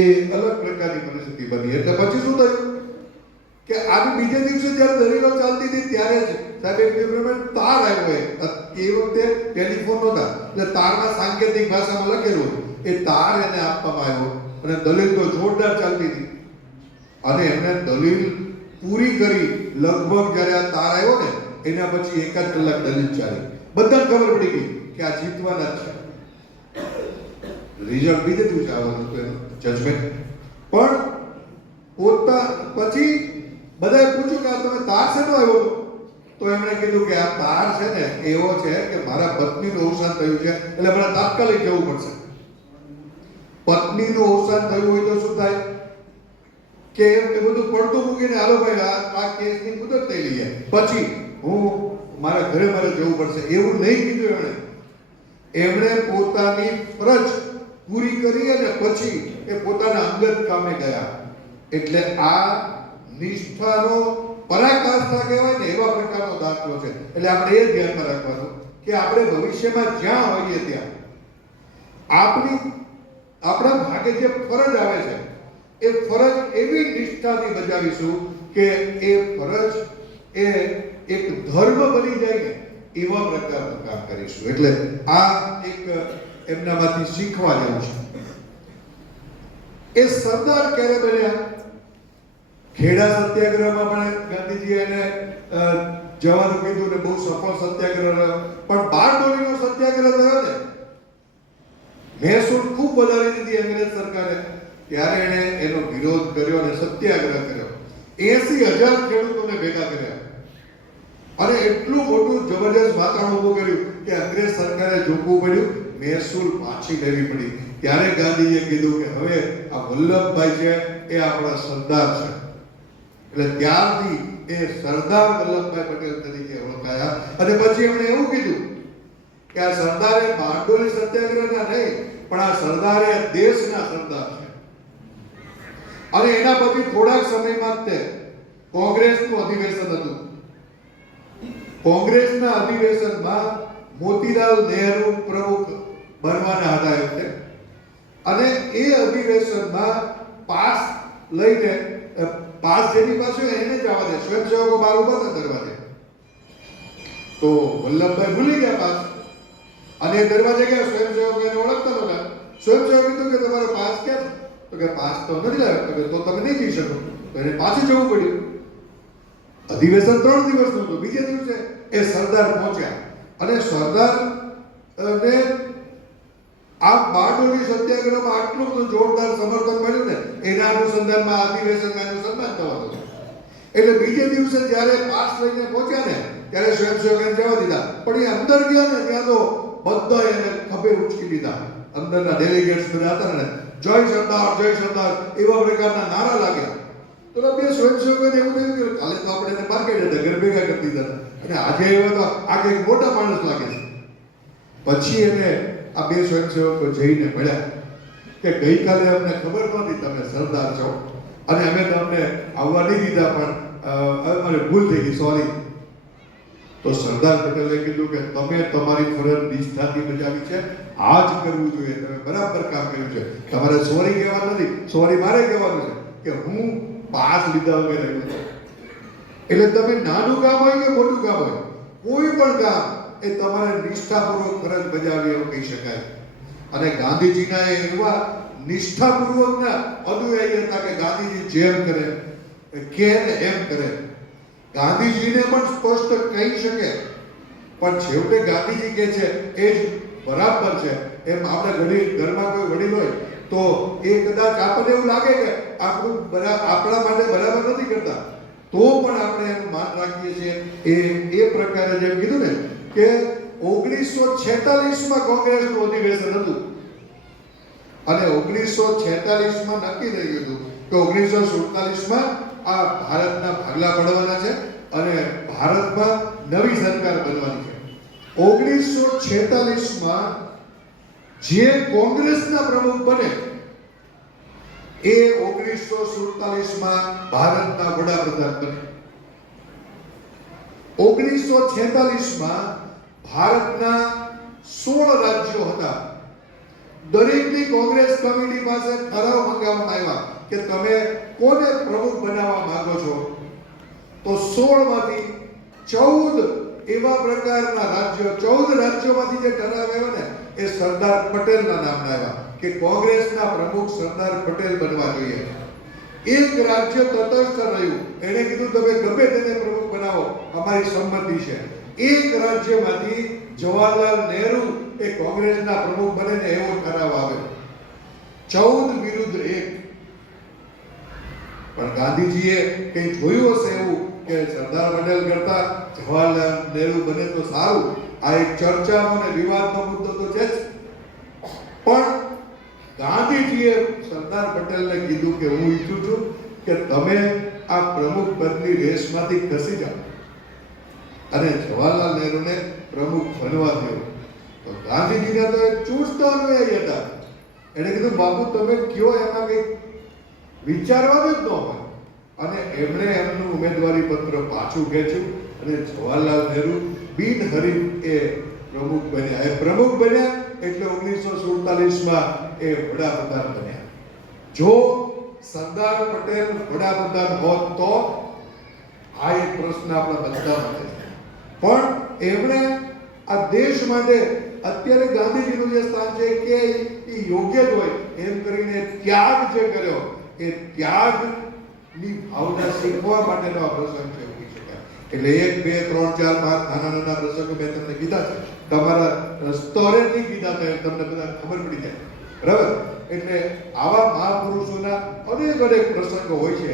એ અલગ પ્રકારની પરિસ્થિતિ બની. એટલે પછી શું થયું કે આ બીજે દિવસે જ્યારે દલીલો ચાલતી હતી ત્યારે જ સાહેબ એક ડેવલપમેન્ટ તાર આવ્યો. એ વખતે ટેલિફોન નહોતા, એટલે તારમાં સાંકેતિક ભાષામાં લખેલું એ તાર એને આપવામાં આવ્યો અને દલીલ તો જોરદાર ચાલતી હતી. અને એમને દલીલ પૂરી કરી. લગભગ જ્યારે આ તાર આવ્યો ને એના પછી 1 કલાક દલીલ ચાલી. બધાને ખબર પડી ગઈ કે આ જીતવાના જ છે. રિઝલ્ટ બીજે દિવસે આવવાનું હતું એનું જજમેન્ટ. પણ પછી બધાએ પૂછ્યું કે આ તમે તાર શેનો આવ્યો હતો? તો એમણે કીધું કે આ તાર છે ને એવો છે કે મારા પત્નીનું અવસાન થયું છે, એટલે મારે તાત્કાલિક જવું પડશે. પત્નીનું અવસાન થયું હોય તો શું થાય કે એ બધું પડતું મૂકીને હાલો ભાઈ આ કેસની મુદત લઈ લઈએ, પછી હું મારા ઘરે મારે જવું પડશે, એવું નહીં કીધું એમણે. એમણે પોતાની ફરજ પૂરી કરી અને પછી એ પોતાના અંગત કામે ગયા. એટલે આ નિષ્ઠાનો પરાકાષ્ઠા કહેવાય ને એવા પ્રકારનો દાખલો છે. એટલે આપણે એ ધ્યાનમાં રાખવાનું કે આપણે ભવિષ્યમાં જ્યાં હોઈએ ત્યાં આપણા ભાગે જે ફરજ આવે છે એ ફરજ એવી નિષ્ઠાથી બજાવીશું કે એ ફરજ એ એક ધર્મ બની જાય ને એવા પ્રકારનું કામ કરીશું. એટલે આ એક એમનામાંથી શીખવા જેવું છે. એ સરદાર ક્યારે બન્યા? ખેડા સત્યાગ્રહમાં પણ ગાંધીજી એને જવાનું કીધું ને બહુ સફળ સત્યાગ્રહ રહ્યો. પણ બારડોલીનો સત્યાગ્રહ થયો ને, મહેસૂલ ખૂબ વધારી દીધી અંગ્રેજ સરકારે, ત્યારે એણે એનો વિરોધ કર્યો અને સત્યાગ્રહ કર્યો. 80,000 ખેડૂતોને ભેગા કર્યા અને એટલું મોટું જબરજસ્ત વાતાવરણ ઊભું કર્યું કે અંગ્રેજ સરકારે ઝૂકવું પડ્યું, મહેસૂલ પાછી લેવી પડી. ત્યારે ગાંધીજીએ કીધું કે હવે આ વલ્લભભાઈ છે એ આપણા સરદાર છે. એટલે ત્યારથી એ સરદાર વલ્લભભાઈ પટેલ તરીકે ઓળખાયા. અને પછી એમણે એવું કીધું કે આ સરદારે બારડોલી સત્યાગ્રહના નહીં, પણ આ સરદારે આ દેશના સરદાર છે. અને એના પછી થોડાક સમયમાં જ તે કોંગ્રેસનું અધિવેશન હતું. કોંગ્રેસના અધિવેશનમાં મોતીલાલ નહેરુ પ્રમુખ બનવાના હતા એ વખતે. અને એ અધિવેશનમાં પાસ લઈને પાસ જેની પાસે એને જવા દે, સ્વયંસેવકો બહાર ઉભા હતા દરવાજે. તો વલ્લભભાઈ ભૂલી ગયા પાસ અને દરવાજે ગયા. સ્વયંસેવકો એને ઓળખતા નહોતા. સ્વયંસેવક કીધું કે તમારો પાસ ક્યાં? તો કે પાસ તો નથી લાવ્યો. તો તમે નહીં જઈ શકો. તો એને પાછું જવું પડ્યું. અધિવેશન 3 દિવસનું હતું. બીજે દિવસે એ સરદાર પહોંચ્યા અને સરદાર ને આ બારડોલી સત્યાગ્રહમાં આટલું બધું જોરદાર સમર્થન મળ્યું ને એના અનુસંધાનમાં અધિવેશનમાં એનું સન્માન થવાનું હતું. એટલે બીજે દિવસે જ્યારે પાસ લઈને પહોંચ્યા ને ત્યારે સ્વયંસેવકોને જવા દીધા. પણ એ અંદર ગયા ને ત્યાં તો બધા એને ખભે ઉચકી લીધા. અંદરના ડેલિગેટ્સ બધા હતા ને, જય સરદાર એવા પ્રકારના નારા લાગ્યા. તો બે સ્વયંસેવકોને એવું થયું કે કાલે તો આપણે એને બહાર કાઢ્યા હતા, ઘર ભેગા કરી દીધા અને આજે એવા તો આ કંઈક મોટા માણસ લાગે છે. પછી એને આ બે સ્વયંસેવકો જઈને મળ્યા કે ગઈકાલે અમને ખબર નહોતી તમે સરદાર છો અને અમે તમને આવવા નહીં દીધા, પણ અમારે ભૂલ થઈ ગઈ, સોરી. તો સરદાર પટેલે કીધું કે તમે તમારી ફરજ નિષ્ઠાથી બજાવી છે, આ જ કરવું જોઈએ, તમે બરાબર કામ કર્યું છે, તમારે સોરી કહેવાનું નથી, સોરી મારે કહેવાનું છે કે હું પાસ લીધા વગર રહ્યો છું. એટલે તમે નાનું કામ હોય કે મોટું કામ હોય, કોઈ પણ કામ એ તમારે નિષ્ઠાપૂર્વક ફરજ બજાવી એવું કહી શકાય. અને ગાંધીજીના એવા નિષ્ઠાપૂર્વકના અનુયાયી હતા કે ગાંધીજી જેમ કરે કે એમ કરે. ગાંધીજીને પણ સ્પષ્ટ કહી શકે, પણ છેવટે ગાંધીજી કહે છે એ જ બરાબર છે. એમ આપણે ઘરમાં કોઈ વડીલ હોય તો એ કદાચ આપણને એવું લાગે કે આપણા માટે બરાબર નથી કરતા, તો પણ આપણે એનું માન રાખીએ છીએ. એ પ્રકારે જેમ કીધું ને કે 1946માં કોંગ્રેસનું અધિવેશન હતું અને 1946માં નક્કી થઈ ગયું હતું કે 1947માં આ ભારતના ભાગલા પડવાના છે અને ભારતમાં નવી સરકાર બનવાની છે. 1946માં જે કોંગ્રેસના પ્રમુખ બને એ 1947માં ભારતના વડાપ્રધાન બને. 1946માં ભારતના 16 રાજ્યો હતા. દરેકની કોંગ્રેસ કમિટી પાસે ઠરાવ મંગાવવામાં આવ્યા કે તમે કોને પ્રમુખ બનાવવા માંગો છો. તો 16 માંથી 14 એવા પ્રકારના રાજ્યો, 14 રાજ્યોમાંથી જે ઠરાવ આવ્યો ને એ સરદાર પટેલના નામના આવ્યા કે કોંગ્રેસના પ્રમુખ સરદાર પટેલ બનવા જોઈએ. એક રાજ્ય તટસ્થ રહ્યું, એને કીધું તમે ગમે તેને પ્રમુખ બનાવો, અમારી સંમતિ છે. એક રાજ્યમાંથી જવાહરલાલ નહેરુ એ કોંગ્રેસના પ્રમુખ બને ને એવો ઠરાવ આવ્યો. 14 વિરુદ્ધ 1. પણ ગાંધીજીએ કંઈ જોયું હશે એવું કે સરદાર પટેલ કરતા જવાહરલાલ નહેરુ બને તો સારું. આ એક ચર્ચાનો અને વિવાદનો મુદ્દો તો છે જ. પણ ગાંધીજીએ સરદાર પટેલને કીધું કે હું ઈચ્છું છું કે તમે આ પ્રમુખ પદની રેસમાંથી ખસી જાઓ અને જવાહરલાલ નહેરુને પ્રમુખ બનવા દો. તો ગાંધીજીને તો એક ચુસ્ત અનુયાયી હતા. એને કીધું બાપુ તમે કયો, એમાં કંઈક વિચારવાનું જ ન હોય. અને એમણે એમનું ઉમેદવારી પત્ર પાછું ખેંચ્યું અને જવાહરલાલ નહેરુ બિનહરીફ એ પ્રમુખ બન્યા. એ પ્રમુખ બન્યા એટલે 1947માં એ વડાપ્રધાન બન્યા. જો સરદાર પટેલ વડાપ્રધાન હોત તો આ એક પ્રશ્ન આપણા બધા માટે છે. પણ એમણે આ દેશ માટે અત્યારે ગાંધીજીનું જે સ્થાન છે કે એ યોગ્ય જ હોય એમ કરીને ત્યાગ જે કર્યો એ ત્યાગની ભાવના શીખવા માટેનો આ પ્રસંગ છે. એટલે 1, 2, 3, 4, 5 નાના પ્રસંગો મેં તમને કીધા છે. તમારા સ્તરેથી કીધા છે, તમને બધા ખબર પડી જાય. બરાબર? એટલે આવા મહાપુરુષોના અનેક પ્રસંગો હોય છે.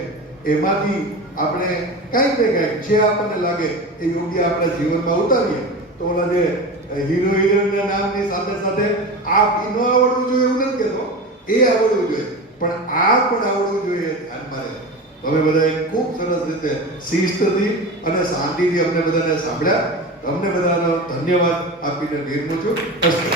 એમાંથી આપણે કંઈક ને કંઈક જે આપણને લાગે એ યોગ્ય આપણા જીવનમાં ઉતારીએ તો ઓલા જે હીરો હિરોઈનના નામની સાથે સાથે આ ન આવડવું જોઈએ એવું નથી કહેતો, એ આવડવું જોઈએ. પણ આ પણ આવડવું જોઈએ, ધ્યાનમાં રહે. તમે બધાએ ખૂબ સરસ રીતે શિસ્તથી અને શાંતિથી અમને બધાને સાંભળ્યા. તમને બધાનો ધન્યવાદ આપીને વિરમું છું. અસ્તુ.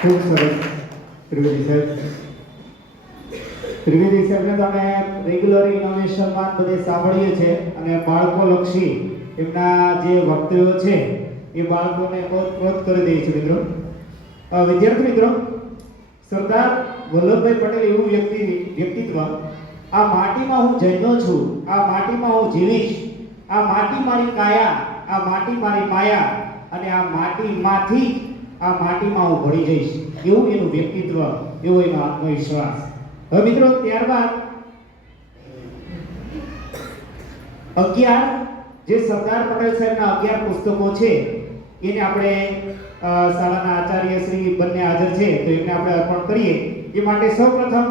ખૂબ સરસ ત્રિવેદી સાહેબ. ત્રિવેદી સાહેબને તો અમે રેગ્યુલર ઇનોવેશનમાં બધે સાંભળીએ છીએ અને બાળકોલક્ષી એમના જે વક્તવ્યો છે એ બાળકોને બહુ પ્રોત કરી દે છે. મિત્રો, વિદ્યાર્થી મિત્રો, સરદાર વલ્લભભાઈ પટેલ એવું વ્યક્તિત્વ, આ માટીમાં હું જન્મ્યો છું, આ માટીમાં હું જીવીશ, આ માટી મારી કાયા, આ માટી મારી માયા અને આ માટીમાંથી આ માટીમાં હું ભળી જઈશ, એવું એનું વ્યક્તિત્વ, એવો એનો આત્મવિશ્વાસ. હવે મિત્રો, ત્યારબાદ 11 જે સરદાર પટેલ સાહેબના 11 પુસ્તકો છે એને આપણે શાળાના આચાર્ય શ્રી બંને હાજર છે તો એમને આપણે અર્પણ કરીએ. એ માટે સૌપ્રથમ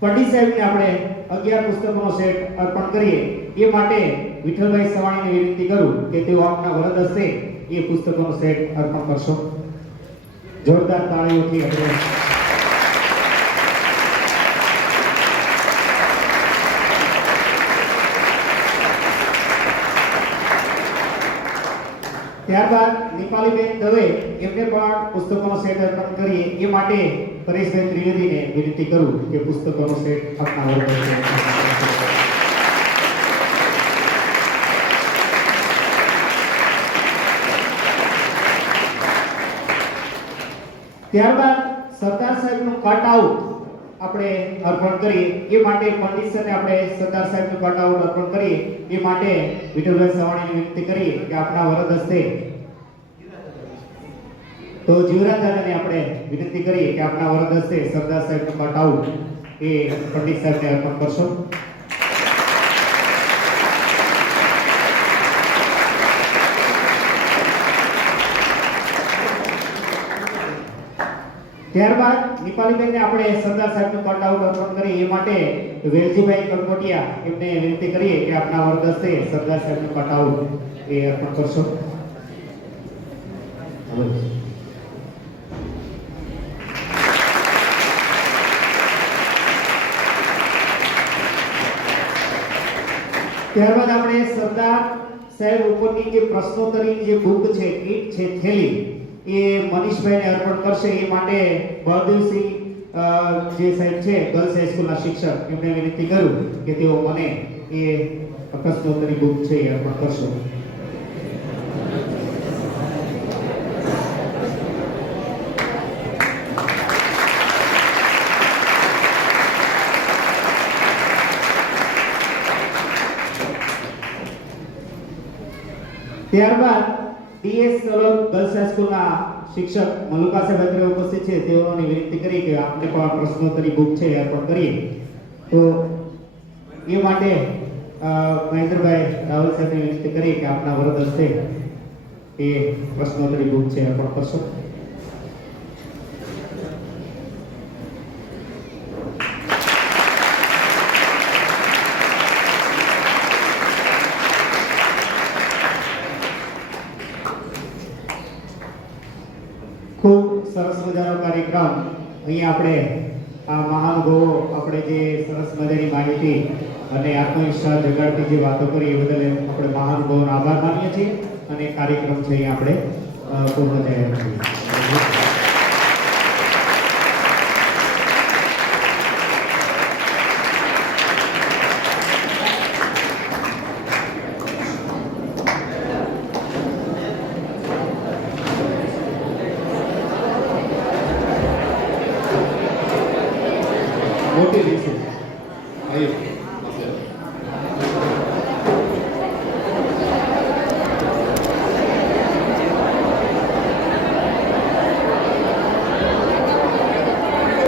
પંડિત સાહેબને આપણે 11 પુસ્તકોનો સેટ અર્પણ કરીએ. એ માટે વિઠ્ઠલભાઈ સવાણીને વિનંતી કરું કે તેઓ આપના વરદ હસ્તે એ પુસ્તકોનો સેટ અર્પણ કરશો. જોરદાર તાળીઓથી આપણે ત્યારબાદ નિપાલીબેન દવે એમને પણ પુસ્તકોનો સેટ અર્પણ કરીએ. એ માટે પરેશભાઈ ત્રિવેદીને વિનંતી કરું કે પુસ્તકોનો સેટ આપના વરદ હસ્તે. ત્યારબાદ સરદાર સાહેબનું કટ આઉટ આપણે અર્પણ કરીએ. એ માટે પંડિત સરને આપણે સરદાર સાહેબનું કટ આઉટ અર્પણ કરીએ. એ માટે વિઠ્ઠલભાઈ સવાણીને વિનંતી કરીએ કે આપના વરદ હસ્તે તો જીવરાજદાદાને આપણે વિનંતી કરીએ કે આપના વરદ હસ્તે સરદાર સાહેબનું કટ આઉટ એ પંડિત સાહેબને અર્પણ કરશો. ત્યારબાદ નિપાલીબેનને આપણે સરદાર સાહેબનું કટ આઉટ અર્પણ કરીએ. એ માટે વેલજીભાઈ કલકોટિયા એમને વિનંતી કરીએ કે આપના વરદ હસ્તે સરદાર સાહેબનું કટ આઉટ એ અર્પણ કરશો. ત્યારબાદ આપણે સરદાર સાહેબ ઉપરની જે પ્રશ્નોત્તરીની જે બુક છે, કીટ છે, થેલી, એ મનીષભાઈને અર્પણ કરશે. એ માટે બળદેવસિંહ જે સાહેબ છે ગર્લ્સ હાઈસ્કૂલના શિક્ષક, એમને વિનંતી કરું કે તેઓ મને એ પ્રશ્નોત્તરી બુક છે એ અર્પણ કરશો. ત્યારબાદ ડીએસ સલોદ ગર્લ્સ હાઈસ્કૂલના શિક્ષક મલુકા સાહેબ અત્રે ઉપસ્થિત છે. તેઓની વિનંતી કરી કે આપણે પણ પ્રશ્નોત્તરી બુક છે એ અર્પણ કરીએ. તો એ માટે મહેન્દ્રભાઈ રાવલ સાહેબને વિનંતી કરી કે આપના વરદ હસ્તે એ પ્રશ્નોત્તરી બુક છે અર્પણ કરશો. ખૂબ સરસ મજાનો કાર્યક્રમ. અહીંયા આપણે આ મહાનુભાવો આપણે જે સરસ મજાની માહિતી અને આત્મવિશ્વાસ જગાડતી જે વાતો કરી એ બદલ આપણે મહાનુભાવોનો આભાર માનીએ છીએ અને કાર્યક્રમ છે અહીંયા આપણે પૂર્ણ જાહેર કરીએ.